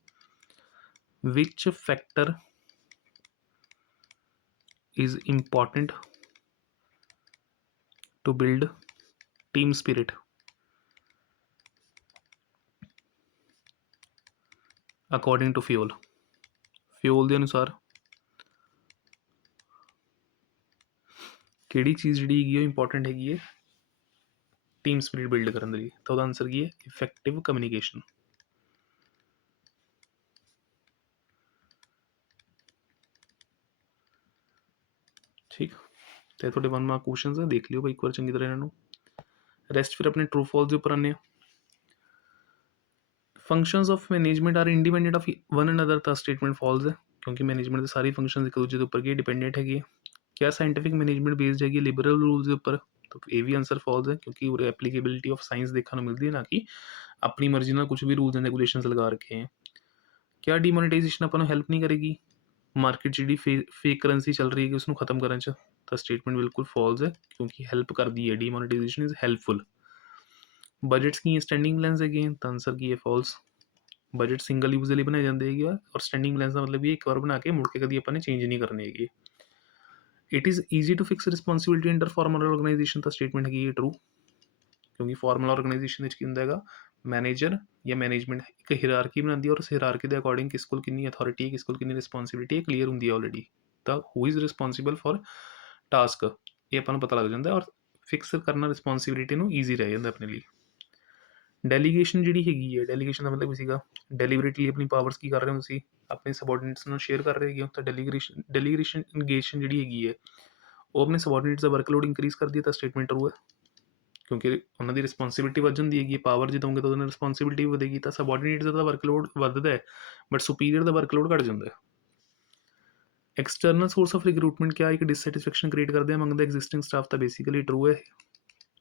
ਵਿਚ factor is important to build team spirit according to fuel ਦੇ ਅਨੁਸਾਰ ਕਿਹੜੀ ਚੀਜ਼ ਜਿਹੜੀ ਹੈਗੀ ਉਹ ਇੰਪੋਰਟੈਂਟ ਹੈਗੀ ਹੈ ਟੀਮ ਸਪਿਰਿਟ ਬਿਲਡ ਕਰਨ ਦੇ ਲਈ। ਤਾਂ ਉਹਦਾ ਆਨਸਰ ਕੀ ਹੈ ਇਫੈਕਟਿਵ ਕਮਿਊਨੀਕੇਸ਼ਨ। ਠੀਕ, ਤੇ ਤੁਹਾਡੇ 1 ਮਾਰਕ ਕੁਐਸਚਨਸ ਆ, ਦੇਖ ਲਿਓ ਭਾਈ ਇੱਕ ਵਾਰ ਚੰਗੀ ਤਰ੍ਹਾਂ ਇਹਨਾਂ ਨੂੰ। ਰੈਸਟ ਫਿਰ ਆਪਣੇ ਟਰੂ ਫਾਲਸ ਦੇ ਉੱਪਰ ਆਉਂਦੇ ਹਾਂ। Functions of management are independent of one another, ਤਾਂ ਸਟੇਟਮੈਂਟ ਫਾਲਸ ਹੈ ਕਿਉਂਕਿ ਮੈਨੇਜਮੈਂਟ ਦੇ ਸਾਰੀ ਫੰਕਸ਼ਨਸ ਇੱਕ ਦੂਜੇ ਦੇ ਉੱਪਰ ਕੀ ਡਿਪੈਂਡੈਂਟ ਹੈਗੀ ਹੈ। ਕਿਆ ਸਾਇੰਟੀਫਿਕ ਮੈਨੇਜਮੈਂਟ ਬੇਸਡ ਹੈਗੀ ਲਿਬਰਲ ਰੂਲਸ ਦੇ ਉੱਪਰ, ਤਾਂ ਇਹ ਵੀ ਆਨਸਰ ਫਾਲਸ ਹੈ ਕਿਉਂਕਿ ਉਰੇ ਐਪਲੀਕੇਬਿਲਿਟੀ ਆਫ ਸਾਇੰਸ ਦੇਖਣ ਨੂੰ ਮਿਲਦੀ ਹੈ, ਨਾ ਕਿ ਆਪਣੀ ਮਰਜ਼ੀ ਨਾਲ ਕੁਝ ਵੀ ਰੂਲਸ ਐਂਡ ਰੈਗੂਲੇਸ਼ਨਸ ਲਗਾ ਰੱਖੇ ਹੈ। ਕਿਆ ਡੀਮੋਨੀਟਾਈਜੇਸ਼ਨ ਆਪਾਂ ਨੂੰ ਹੈਲਪ ਨਹੀਂ ਕਰੇਗੀ ਮਾਰਕੀਟ ਜਿਹੜੀ ਫੇਕ ਕਰੰਸੀ ਚੱਲ ਰਹੀ ਹੈ ਉਸਨੂੰ ਖਤਮ ਕਰਨ 'ਚ, ਤਾਂ ਸਟੇਟਮੈਂਟ ਬਿਲਕੁਲ ਫਾਲਸ ਹੈ ਕਿਉਂਕਿ ਹੈਲਪ ਕਰਦੀ ਹੈ। Demonetisation is helpful. ਬਜਟਸ ਕੀ ਸਟੈਂਡਿੰਗ ਪਲਾਨਸ ਹੈਗੇ, ਤਾਂ ਆਨਸਰ ਕੀ ਹੈ ਫਾਲਸ। ਬਜਟ ਸਿੰਗਲ ਯੂਜ਼ ਲਈ ਬਣਾਏ ਜਾਂਦੇ ਹੈਗੇ ਆ, ਔਰ ਸਟੈਂਡਿੰਗ ਪਲਾਨਸ ਦਾ ਮਤਲਬ ਇਹ ਇੱਕ ਵਾਰ ਬਣਾ ਕੇ ਮੁੜ ਕੇ ਕਦੀ ਆਪਾਂ ਨੇ ਚੇਂਜ ਨਹੀਂ ਕਰਨੀ ਹੈਗੀ। It is easy to fix responsibility under formal organisation, ਤਾਂ ਸਟੇਟਮੈਂਟ ਹੈਗੀ ਹੈ ਟਰੂ ਕਿਉਂਕਿ ਫਾਰਮਲ ਆਰਗੇਨਾਈਜੇਸ਼ਨ ਵਿੱਚ ਕੀ ਹੁੰਦਾ ਹੈਗਾ ਮੈਨੇਜਰ ਜਾਂ ਮੈਨੇਜਮੈਂਟ ਇੱਕ ਹਿਰਾਰਕੀ ਬਣਾਉਂਦੀ ਹੈ ਔਰ ਉਸ ਹਿਰਾਰਕੀ ਦੇ ਅਕੋਰਡਿੰਗ ਕਿਸ ਕੋਲ ਕਿੰਨੀ ਅਥਾਰਟੀ ਹੈ, ਕਿਸ ਕੋਲ ਕਿੰਨੀ ਰਿਸਪੌਂਸਿਬਿਲਿਟੀ ਹੈ ਕਲੀਅਰ ਹੁੰਦੀ ਹੈ ਆਲਰੇਡੀ। ਤਾਂ who is responsible for task ਇਹ ਆਪਾਂ ਨੂੰ ਪਤਾ ਲੱਗ ਜਾਂਦਾ ਔਰ ਫਿਕਸ ਕਰਨਾ ਰਿਸਪੌਂਸਿਬਿਲਿਟੀ ਨੂੰ ਈਜ਼ੀ ਰਹਿ ਜਾਂਦਾ ਆਪਣੇ ਲਈ। ਡੈਲੀਗੇਸ਼ਨ ਜਿਹੜੀ ਹੈਗੀ ਹੈ, ਡੈਲੀਗੇਸ਼ਨ ਦਾ ਮਤਲਬ ਕੀ ਸੀਗਾ ਡੈਲੀਵਰੇਟਲੀ ਆਪਣੀ ਪਾਵਰਸ ਕੀ ਕਰ ਰਹੇ ਹੋ ਤੁਸੀਂ ਆਪਣੇ ਸਬੋਰਡੀਨੇਟਸ ਨਾਲ ਸ਼ੇਅਰ ਕਰ ਰਹੇ ਹੈਗੇ ਹੋ। ਤਾਂ ਡੈਲੀਗੇਸ਼ਨ ਜਿਹੜੀ ਹੈਗੀ ਹੈ ਉਹ ਆਪਣੇ ਸਬੋਰਡੀਨੇਟਸ ਦਾ ਵਰਕਲੋਡ ਇੰਕਰੀਜ਼ ਕਰਦੀ ਹੈ, ਤਾਂ ਸਟੇਟਮੈਂਟ ਟਰੂ ਹੈ ਕਿਉਂਕਿ ਉਹਨਾਂ ਦੀ ਰਿਸਪੌਂਸਿਬਿਲਿਟੀ ਵੱਧ ਜਾਂਦੀ ਹੈਗੀ। ਪਾਵਰ ਜੇ ਦੋਗੇ ਤਾਂ ਉਹਨਾਂ ਦੀ ਰਿਸਪੌਂਸਿਬਿਲਿਟੀ ਵਧੇਗੀ, ਤਾਂ ਸਬੋਰਡੀਨੇਟਸ ਦਾ ਵਰਕਲੋਡ ਵੱਧਦਾ ਹੈ ਬਟ ਸੁਪੀਰੀਅਰ ਦਾ ਵਰਕਲੋਡ ਘੱਟ ਜਾਂਦਾ ਹੈ। ਐਕਸਟਰਨਲ ਸੋਰਸ ਆਫ ਰਿਕਰੂਟਮੈਂਟ ਕਿਆ ਇੱਕ ਡਿਸਸੈਟਿਸਫੈਕਸ਼ਨ ਕ੍ਰੀਏਟ ਕਰਦੇ ਅਮੰਗ ਦਾ ਐਗਜ਼ਿਸਟਿੰਗ ਸਟਾਫ, ਤਾਂ ਬੇਸਿਕਲੀ ਟਰੂ ਹੈ।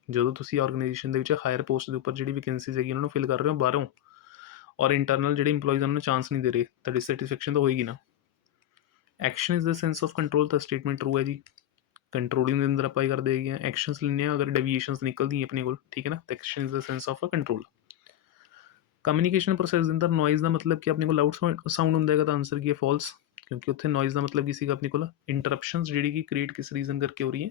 ਜਦੋਂ ਤੁਸੀਂ ਆਰਗੇਨਾਈਜੇਸ਼ਨ ਦੇ ਵਿੱਚ ਹਾਇਰ ਪੋਸਟ ਦੇ ਉੱਪਰ ਜਿਹੜੀ ਵੈਕੈਂਸੀਜ਼ ਹੈਗੀ ਉਹਨਾਂ ਨੂੰ ਫਿਲ ਕਰ ਰਹੇ ਹੋ ਬਾਹਰੋਂ ਔਰ ਇੰਟਰਨਲ ਜਿਹੜੇ ਇੰਪਲੋਈਜ਼ ਉਹਨਾਂ ਨੂੰ ਚਾਂਸ ਨਹੀਂ ਦੇ ਰਹੇ, ਤਾਂ ਡਿਸਸੈਟਿਸਫੈਕਸ਼ਨ ਤਾਂ ਹੋਏਗੀ ਨਾ। Action is the sense of control, ਤਾਂ ਸਟੇਟਮੈਂਟ ਟਰੂ ਹੈ ਜੀ। ਕੰਟਰੋਲਿੰਗ ਦੇ ਅੰਦਰ ਆਪਾਂ ਹੀ ਕਰਦੇ ਹੈਗੇ ਹਾਂ ਐਕਸ਼ਨਸ ਲੈਂਦੇ ਹਾਂ ਅਗਰ ਡੈਵੀਏਸ਼ਨਸ ਨਿਕਲਦੀਆਂ ਆਪਣੇ ਕੋਲ, ਠੀਕ ਹੈ ਨਾ। ਤਾਂ action is the sense of a control. Communication process ਦੇ ਅੰਦਰ ਨੋਇਜ਼ ਦਾ ਮਤਲਬ ਕਿ ਆਪਣੇ ਕੋਲ ਲਾਊਡ ਸਾਊਂਡ ਹੁੰਦਾ ਹੈਗਾ, ਤਾਂ ਆਨਸਰ ਕੀ ਹੈ ਫਾਲਸ ਕਿਉਂਕਿ ਉੱਥੇ ਨੋਇਜ਼ ਦਾ ਮਤਲਬ ਕੀ ਸੀਗਾ ਆਪਣੇ ਕੋਲ ਇੰਟਰਪਸ਼ਨਸ ਜਿਹੜੀ ਕਿ ਕ੍ਰੀਏਟ ਕਿਸ ਰੀਜ਼ਨ ਕਰਕੇ ਹੋ ਰਹੀ ਹੈ,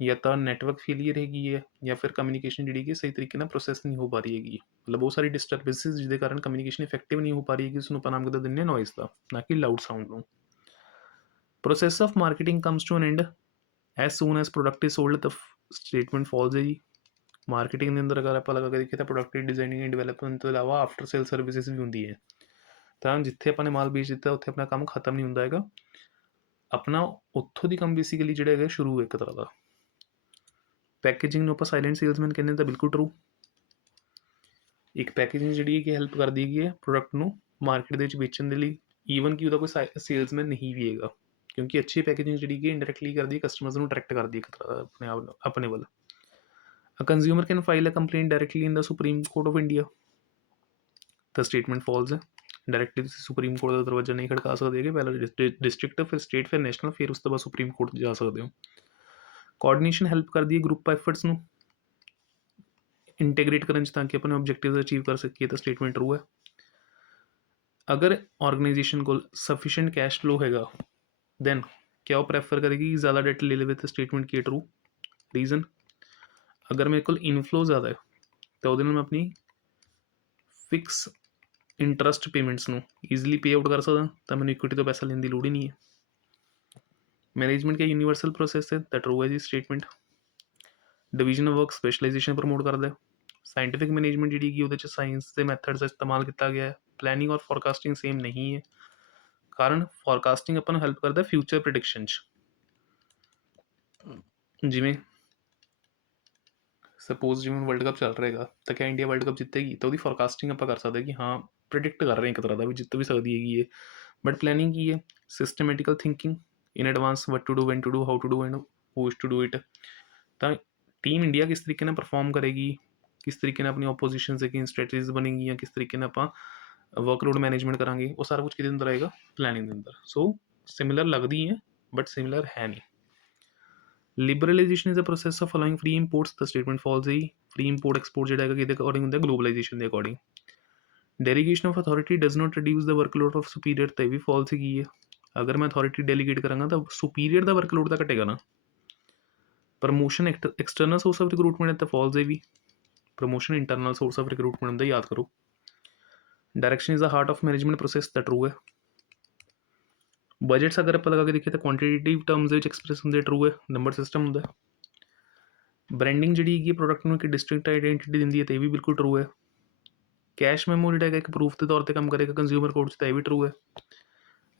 ਜਾਂ ਤਾਂ ਨੈਟਵਰਕ ਫੇਲੀਅਰ ਹੈਗੀ ਹੈ ਜਾਂ ਫਿਰ ਕਮਿਊਨੀਕੇਸ਼ਨ ਜਿਹੜੀ ਕਿ ਸਹੀ ਤਰੀਕੇ ਨਾਲ ਪ੍ਰੋਸੈਸ ਨਹੀਂ ਹੋ ਪਾ ਰਹੀ ਹੈਗੀ, ਮਤਲਬ ਬਹੁਤ ਸਾਰੀ ਡਿਸਟਰਬੈਂਸਿਸ ਜਿਹਦੇ ਕਾਰਨ ਕਮਿਊਨੀਕੇਸ਼ਨ ਇਫੈਕਟਿਵ ਨਹੀਂ ਹੋ ਪਾ ਰਹੀ ਹੈਗੀ, ਉਸਨੂੰ ਆਪਾਂ ਨਾਮ ਦਿੰਦੇ ਹਾਂ ਨੋਇਜ਼ ਦਾ, ਨਾ ਕਿ ਲਾਊਡ ਸਾਊਂਡ ਨੂੰ। Process of marketing comes to an end as soon as product is sold, ਤਾਂ ਸਟੇਟਮੈਂਟ ਫਾਲਸ ਹੈ ਜੀ। ਮਾਰਕੀਟਿੰਗ ਦੇ ਅੰਦਰ ਅਗਰ ਆਪਾਂ ਲਗਾ ਕੇ ਦੇਖੀਏ ਤਾਂ product the designing and development ਤੋਂ ਇਲਾਵਾ ਆਫਟਰ ਸੇਲ ਸਰਵਿਸਿਜ਼ ਵੀ ਹੁੰਦੀ ਹੈ। ਤਾਂ ਜਿੱਥੇ ਆਪਾਂ ਨੇ ਮਾਲ ਵੇਚ ਦਿੱਤਾ ਉੱਥੇ ਆਪਣਾ ਕੰਮ ਖਤਮ ਨਹੀਂ ਹੁੰਦਾ ਹੈਗਾ, ਆਪਣਾ ਉੱਥੋਂ ਦੀ ਕੰਮ ਬੇਸਿਕਲੀ ਜਿਹੜਾ ਹੈਗਾ ਸ਼ੁਰੂ ਇੱਕ ਤਰ੍ਹਾਂ ਦਾ। ਪੈਕੇਜਿੰਗ ਨੂੰ ਆਪਾਂ ਸਾਇਲੈਂਟ ਸੇਲਸਮੈਨ ਕਹਿੰਦੇ ਤਾਂ ਬਿਲਕੁਲ ਟਰੂ। ਇੱਕ ਪੈਕੇਜਿੰਗ ਜਿਹੜੀ ਹੈ ਕਿ ਹੈਲਪ ਕਰਦੀ ਹੈਗੀ ਹੈ ਪ੍ਰੋਡਕਟ ਨੂੰ ਮਾਰਕੀਟ ਦੇ ਵਿੱਚ ਵੇਚਣ ਦੇ ਲਈ, ਈਵਨ ਕਿ ਉਹਦਾ ਕੋਈ ਸੇਲਸਮੈਨ ਨਹੀਂ ਵੀ ਹੈਗਾ, ਕਿਉਂਕਿ ਅੱਛੀ ਪੈਕੇਜਿੰਗ ਜਿਹੜੀ ਕਿ ਇੰਡਾਇਰੈਕਟਲੀ ਕਰਦੀ ਹੈ ਕਸਟਮਰਸ ਨੂੰ ਅਟਰੈਕਟ ਕਰਦੀ ਹੈ ਇੱਕ ਤਰ੍ਹਾਂ ਦਾ ਆਪਣੇ ਆਪ ਆਪਣੇ ਵੱਲ। A consumer can file a complaint directly in the supreme court of India, ਤਾਂ ਸਟੇਟਮੈਂਟ ਫਾਲਸ ਹੈ। ਡਾਇਰੈਕਟਲੀ ਤੁਸੀਂ ਸੁਪਰੀਮ ਕੋਰਟ ਦਾ ਦਰਵਾਜ਼ਾ ਨਹੀਂ ਖੜਕਾ ਸਕਦੇ ਹੈਗੇ, ਪਹਿਲਾਂ ਡਿਸਟ੍ਰਿਕਟ ਫਿਰ ਸਟੇਟ ਫਿਰ ਨੈਸ਼ਨਲ ਫਿਰ ਉਸ ਤੋਂ ਬਾਅਦ ਸੁਪਰੀਮ ਕੋਰਟ ਜਾ ਸਕਦੇ ਹੋ। ਕੋਆਰਡੀਨੇਸ਼ਨ ਹੈਲਪ ਕਰਦੀ ਹੈ ਗਰੁੱਪ ਐਫਰਟਸ ਨੂੰ ਇੰਟੀਗ੍ਰੇਟ ਕਰਨ 'ਚ ਤਾਂ ਕਿ ਆਪਣੇ ਆਬਜੈਕਟਿਵਸ ਅਚੀਵ ਕਰ ਸਕੀਏ ਤਾਂ ਸਟੇਟਮੈਂਟ ਟਰੂ ਹੈ। ਅਗਰ ਆਰਗੇਨਾਈਜੇਸ਼ਨ ਕੋਲ ਸਫੀਸ਼ੀਐਂਟ ਕੈਸ਼ ਫਲੋ ਹੈਗਾ ਦੈਨ क्या वो प्रेफर करेगी कि ज़्यादा डेट ले ले तो स्टेटमेंट की ट्रू रीज़न। अगर मेरे को इनफ्लो ज़्यादा है तो वो मैं अपनी फिक्स इंटरस्ट पेमेंट्स ਨੂੰ ਈਜ਼ੀਲੀ ਪੇ ਆਊਟ ਕਰ ਸਕਦਾ ਤਾਂ ਮੈਨੂੰ ਇਕੁਇਟੀ ਤੋਂ ਪੈਸਾ ਲੈਣ ਦੀ ਲੋੜ ਹੀ ਨਹੀਂ ਹੈ। ਮੈਨੇਜਮੈਂਟ का यूनिवर्सल प्रोसेस है ਤਾਂ ਟਰੂ ਹੈ ਜੀ statement. Division of work specialisation promote करता है। साइंटिफिक मैनेजमेंट जी कि साइंस के मैथड्स का इस्तेमाल किया गया है। प्लैनिंग और फोरकास्टिंग सेम नहीं है कारण फोरकास्टिंग अपन हेल्प करता है फ्यूचर प्रिडिक्शन जिमें सपोज जिमें वर्ल्ड कप चल रहेगा तो क्या इंडिया वर्ल्ड कप जितेगी तो फोरकास्टिंग आप कर सकते हैं कि हाँ प्रिडिक्ट कर रहे हैं एक तरह का भी जित भी सकती है ये बट प्लैनिंग की है systematical thinking in advance what to do when to do how to do and whose to do it. तो टीम इंडिया किस तरीके ने परफॉर्म करेगी किस तरीके ने अपनी ऑपोजिशन से अगेंस्ट स्ट्रैटेजीज बनेगी या किस तरीके ने आप वर्कलोड मैनेजमेंट करांगे वो सारा कुछ किहदे अंदर आएगा प्लैनिंग के अंदर। सो सिमिलर लगती है बट सिमिलर है नहीं। Liberalisation is a process of allowing free imports the statement false ही फ्री इंपोर्ट एक्सपोर्ट जो है कि अकॉर्डिंग होंगे ग्लोबलाइजेशन के according. Delegation of authority does not reduce the workload of superior तो भी फॉल्स ही है। अगर मैं अथॉरिटी डेलीगेट करांगा तो सुपीरियर का वर्कलोड तो घटेगा ना। Promotion external source of recruitment है तो फॉल्स है भी। Promotion internal source of recruitment होंगे याद करो। Direction is the heart of management process तो ट्रू है। बजट्स अगर आप लगा के देखिए तो क्वांटिटेटिव टर्म्स एक्सप्रेस होंगे ट्रू है नंबर सिस्टम होंगे। ब्रांडिंग जी प्रोडक्ट में एक डिस्ट्रिक्ट आइडेंटिटी देंगी है तो भी बिल्कुल ट्रू है। कैश मैमो जो एक प्रूफ के तौर पर काम करेगा कंज्यूमर कोर्ट तो भी ट्रू है।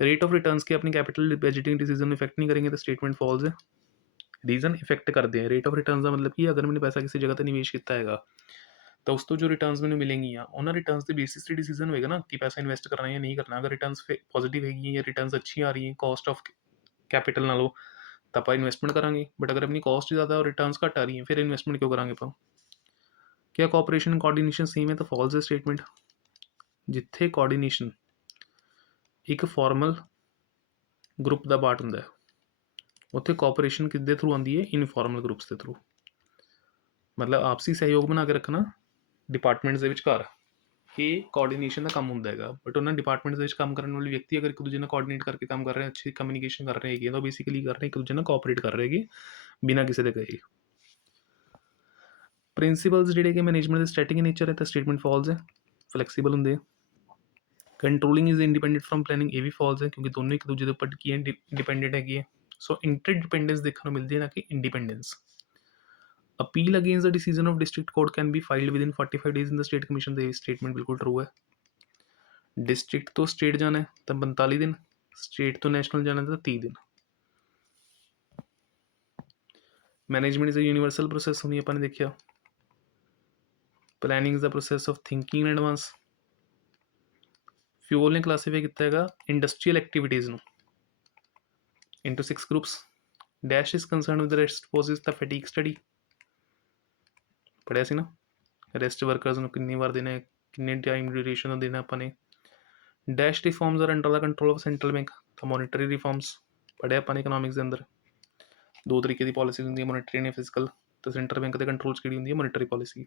रेट ऑफ रिटर्न्स के अपनी कैपिटल बजटिंग डिसीजन इफेक्ट नहीं करेंगे तो स्टेटमेंट फॉल्स है। रीजन इफेक्ट करते हैं रेट ऑफ रिटर्न का मतलब कि अगर मैंने पैसा किसी जगह पर निवेश किया है तो उस तो जो रिटर्न्स मैंने मिलेंगी उन्होंने रिटर्न्स के बेसिस से डिसीजन होगा ना कि पैसा इन्वेस्ट करना है या नहीं करना। अगर रिटर्न्स पॉजिटिव है या रिटर्न्स अच्छी आ रही हैं कॉस्ट ऑफ कैपिटल नालों तो आप इन्वेस्टमेंट करांगे बट अगर अपनी कॉस्ट ज़्यादा और रिटर्न्स घट आ रही हैं फिर इन्वेस्टमेंट क्यों करांगे आप। क्या कोऑपरेशन कोऑर्डिनेशन सेम है तो फॉल्स है स्टेटमेंट। जिथे कोऑर्डिनेशन एक फॉर्मल ग्रुप का पार्ट होंगे उत्थे कोऑपरेशन किसके थ्रू आती है इनफॉर्मल ग्रुप्स के थ्रू। मतलब आपसी सहयोग बना के रखना डिपार्टमेंट्स के विचकार ये कोऑर्डिनेशन का काम होंगे बट उन्होंने डिपार्टमेंट्स काम करने वाले व्यक्ति अगर एक दूसरे ने कोऑर्डिनेट करके काम कर रहे हैं अच्छी कम्यूनिकेशन कर रहे हैं तो बेसिकली कर रहे हैं एक दूसरे ने कोऑपरेट कर रहे हैं बिना किसी के कहे। प्रिंसीपल्स जोड़े कि मैनेजमेंट स्ट्रैटेजिक नेचर है तो स्टेटमेंट फॉल्स है फ्लैक्सीबल होंगे। Controlling is independent from planning ये भी फॉल्स है क्योंकि दोनों एक दूसरे के उपर की डिपेंडेंट है। सो इंटरडिपेंडेंस देखने को मिलती है ना कि independence. Appeal against the decision of district court can be filed with in 45 days in the state commission तो ये स्टेटमेंट बिल्कुल ट्रू है। डिस्ट्रिक्ट तो स्टेट जाना है तो 45 दिन स्टेट तो नैशनल जाना है तो 30 दिन। Management is a universal process होनी अपन ने देखा। Planning is the process of thinking in advance. Fayol ने क्लासीफाई किया industrial activities into 6 groups. Dash is concern with rest pauses the fatigue study पढ़िया सी ना। रेस्ट वर्कर्स कितनी बार देना है कितने टाइम ड्यूरेशन देना अपने। Dash reforms are under the control of central bank तो मॉनिटरी रिफॉर्म्स पढ़िया अपन इकनॉमिक्स के अंदर दो तरीके की पॉलिसीज होंगी मॉनिटरी एंड फिजिकल तो सेंट्रल बैंक के कंट्रोल की होंगी monetary policy.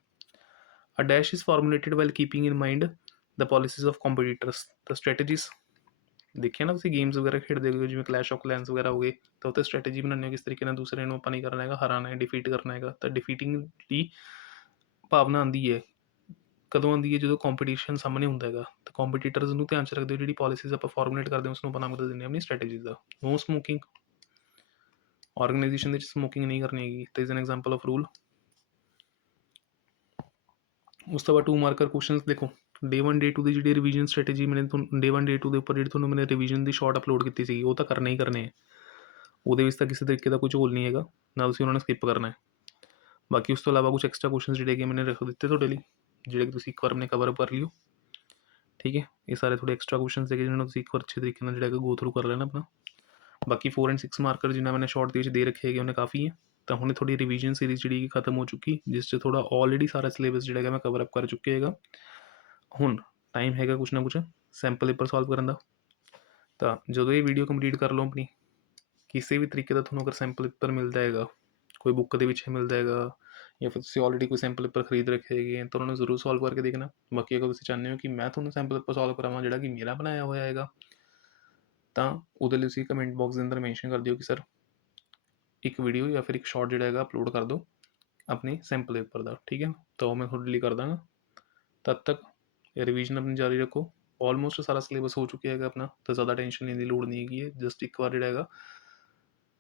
A dash is formulated while keeping in mind the policies of competitors तो स्ट्रैटेजीज देखिए ना तुम गेम्स वगैरह खेलते हो जिवें क्लैश ऑफ क्लैंस वगैरह हो गए तो उत्ते स्ट्रैटेजी बनाने किस तरीके दूसरे को नहीं करना है हराना है डिफीट करना है तो डिफीटिंग की भावना आती है कदों आती है जो कॉम्पीटिशन सामने होंगे तो कॉम्पीटिटर्स को ध्यान रखते हो जी पॉलिसीज आप फॉर्मुलेट करते हैं उसको बना के देने अपनी स्ट्रैटेजीज का। नो स्मोकिंग ऑर्गेनाइजेशन स्मोकिंग नहीं करनी है तो is an example of rule. उस तो बाद 2 मार्कर क्वेश्चन देखो डे 1 डे 2 की जी रिवीजन स्ट्रैटेजी मैंने डे 1 डे 2 के उपर जी मैंने रिवीजन की शॉर्ट अपलोड की थी वो तो करने ही करने वो किसी तरीके का कुछ होल नहीं है ना उन्होंने स्किप करना है। बाकी उस तो अलावा कुछ एक्सट्रा क्वेश्चन जोड़े कि मैंने रख दिते थोड़े लिए जोड़े कि एक बार अपने कवर अप कर लियो ठीक है। ये सारे थोड़े एक्सट्रा क्वेश्चन थे जिन्होंने एक बार अच्छे तरीके जो गो थ्रू कर लेना अपना। बाकी 4 एंड 6 मार्कर जिन्हें मैंने शॉर्ट दे रखे है उन्हें काफ़ी है तो हमने थोड़ी रिवीजन सीरीज जी खत्म हो चुकी जिससे थोड़ा ऑलरेडी सारा सिलेबस जोड़ा मैं कवर अप कर चुके है। हुण टाइम है कुछ ना कुछ सैंपल पेपर सॉल्व करने का तो जो ये वीडियो कंप्लीट कर लो अपनी किसी भी तरीके का थोड़ा अगर सैंपल पेपर मिलता है कोई बुक के पिछे मिलता है ਜਾਂ ਫਿਰ ਤੁਸੀਂ ਆਲਰੇਡੀ ਕੋਈ ਸੈਂਪਲ ਪੇਪਰ ਖਰੀਦ ਰੱਖੇ ਹੈਗੇ ਹੈ ਤਾਂ ਉਹਨਾਂ ਨੂੰ ਜ਼ਰੂਰ ਸੋਲਵ ਕਰਕੇ ਦੇਖਣਾ। ਬਾਕੀ ਅਗਰ ਤੁਸੀਂ ਚਾਹੁੰਦੇ ਹੋ ਕਿ ਮੈਂ ਤੁਹਾਨੂੰ ਸੈਂਪਲ ਪੇਪਰ ਸੋਲਵ ਕਰਾਵਾਂ ਜਿਹੜਾ ਕਿ ਮੇਰਾ ਬਣਾਇਆ ਹੋਇਆ ਹੈਗਾ, ਤਾਂ ਉਹਦੇ ਲਈ ਤੁਸੀਂ ਕਮੈਂਟ ਬਾਕਸ ਦੇ ਅੰਦਰ ਮੈਂਸ਼ਨ ਕਰ ਦਿਓ ਕਿ ਸਰ ਇੱਕ ਵੀਡੀਓ ਜਾਂ ਫਿਰ ਇੱਕ ਸ਼ਾਰਟ ਜਿਹੜਾ ਹੈਗਾ ਅਪਲੋਡ ਕਰ ਦਿਓ ਆਪਣੇ ਸੈਂਪਲ ਪੇਪਰ ਦਾ, ਠੀਕ ਹੈ। ਤਾਂ ਉਹ ਮੈਂ ਤੁਹਾਡੇ ਲਈ ਕਰ ਦਾਂਗਾ। ਤਦ ਤੱਕ ਰਿਵੀਜ਼ਨ ਆਪਣੀ ਜਾਰੀ ਰੱਖੋ। ਆਲਮੋਸਟ ਸਾਰਾ ਸਿਲੇਬਸ ਹੋ ਚੁੱਕਿਆ ਹੈਗਾ ਆਪਣਾ, ਤਾਂ ਜ਼ਿਆਦਾ ਟੈਨਸ਼ਨ ਲੈਣ ਦੀ ਲੋੜ ਨਹੀਂ ਹੈਗੀ ਹੈ। ਜਸਟ ਇੱਕ ਵਾਰ ਜਿਹੜਾ ਹੈਗਾ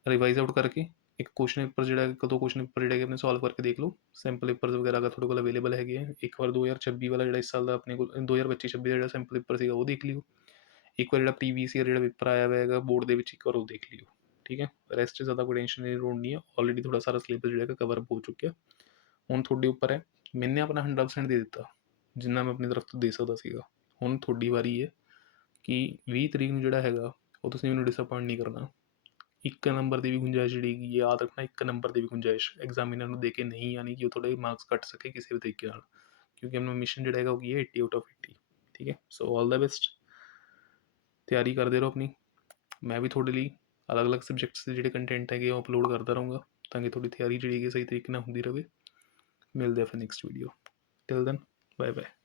ਰਿਵਾਈਜ਼ ਆਊਟ ਕਰਕੇ ਇੱਕ ਕੁਐਸਚਨ ਪੇਪਰ ਜਿਹੜਾ ਇੱਕ ਦੋ ਕੁਐਸਚਨ ਪੇਪਰ ਜਿਹੜੇ ਹੈਗੇ ਆਪਣੇ ਸੋਲਵ ਕਰਕੇ ਦੇਖ ਲਓ। ਸੈਂਪਲ ਪੇਪਰ ਵਗੈਰਾ ਅਗਰ ਤੁਹਾਡੇ ਕੋਲ ਅਵੇਲੇਬਲ ਹੈਗੇ ਹੈ, ਇੱਕ ਵਾਰ 2026 ਵਾਲਾ ਜਿਹੜਾ ਇਸ ਸਾਲ ਦਾ ਆਪਣੇ ਕੋਲ 2025-26 ਦਾ ਜਿਹੜਾ ਸੈਂਪਲ ਪੇਪਰ ਸੀਗਾ ਉਹ ਦੇਖ ਲਿਓ। ਇੱਕ ਵਾਰ ਜਿਹੜਾ ਪ੍ਰੀਵੀਅਸ ਈਅਰ ਜਿਹੜਾ ਪੇਪਰ ਆਇਆ ਹੋਇਆ ਹੈਗਾ ਬੋਰਡ ਦੇ ਵਿੱਚ, ਇੱਕ ਵਾਰ ਉਹ ਦੇਖ ਲਿਓ, ਠੀਕ ਹੈ। ਰੈਸਟ 'ਚ ਜ਼ਿਆਦਾ ਕੋਈ ਟੈਨਸ਼ਨ ਦੀ ਲੋੜ ਨਹੀਂ ਹੈ। ਆਲਰੇਡੀ ਥੋੜਾ ਸਾਰਾ ਸਿਲੇਬਸ ਜਿਹੜਾ ਹੈਗਾ ਕਵਰ ਹੋ ਚੁੱਕਿਆ। ਹੁਣ ਤੁਹਾਡੇ ਉੱਪਰ ਹੈ। ਮੈਨੇ ਆਪਣਾ 100% ਦੇ ਦਿੱਤਾ ਜਿੰਨਾ ਮੈਂ ਆਪਣੀ ਤਰਫ ਤੋਂ ਦੇ ਸਕਦਾ ਸੀਗਾ। ਹੁਣ ਤੁਹਾਡੀ ਵਾਰੀ ਹੈ ਕਿ 20 ਤਰੀਕ ਨੂੰ ਜਿਹੜਾ ਹੈਗਾ ਉਹ ਤੁਸੀਂ ਮੈਨੂੰ ਡਿਸਅਪੋਇੰਟ ਨਹੀਂ ਕਰਨਾ। ਇੱਕ ਨੰਬਰ ਦੀ ਵੀ ਗੁੰਜਾਇਸ਼ ਜਿਹੜੀ ਹੈਗੀ ਯਾਦ ਰੱਖਣਾ, ਇੱਕ ਨੰਬਰ ਦੀ ਵੀ ਗੁੰਜਾਇਸ਼ ਐਗਜ਼ਾਮੀਨਰ ਨੂੰ ਦੇ ਕੇ ਨਹੀਂ ਆਣੀ ਕਿ ਉਹ ਤੁਹਾਡੇ ਮਾਰਕਸ ਕੱਟ ਸਕੇ ਕਿਸੇ ਵੀ ਤਰੀਕੇ ਨਾਲ, ਕਿਉਂਕਿ ਆਪਣਾ ਮਿਸ਼ਨ ਜਿਹੜਾ ਹੈਗਾ ਉਹ ਕੀ ਹੈ 80 ਆਊਟ ਆਫ 80, ਠੀਕ ਹੈ। ਸੋ ਆਲ ਦਾ ਬੈਸਟ, ਤਿਆਰੀ ਕਰਦੇ ਰਹੋ ਆਪਣੀ। ਮੈਂ ਵੀ ਤੁਹਾਡੇ ਲਈ ਅਲੱਗ-ਅਲੱਗ ਸਬਜੈਕਟਸ ਦੇ ਜਿਹੜੇ ਕੰਟੈਂਟ ਹੈਗੇ ਉਹ ਅਪਲੋਡ ਕਰਦਾ ਰਹੂੰਗਾ ਤਾਂ ਕਿ ਤੁਹਾਡੀ ਤਿਆਰੀ ਜਿਹੜੀ ਹੈਗੀ ਸਹੀ ਤਰੀਕੇ ਨਾਲ ਹੁੰਦੀ ਰਹੇ। ਮਿਲਦੇ ਆ ਫਿਰ next video. Till then bye bye.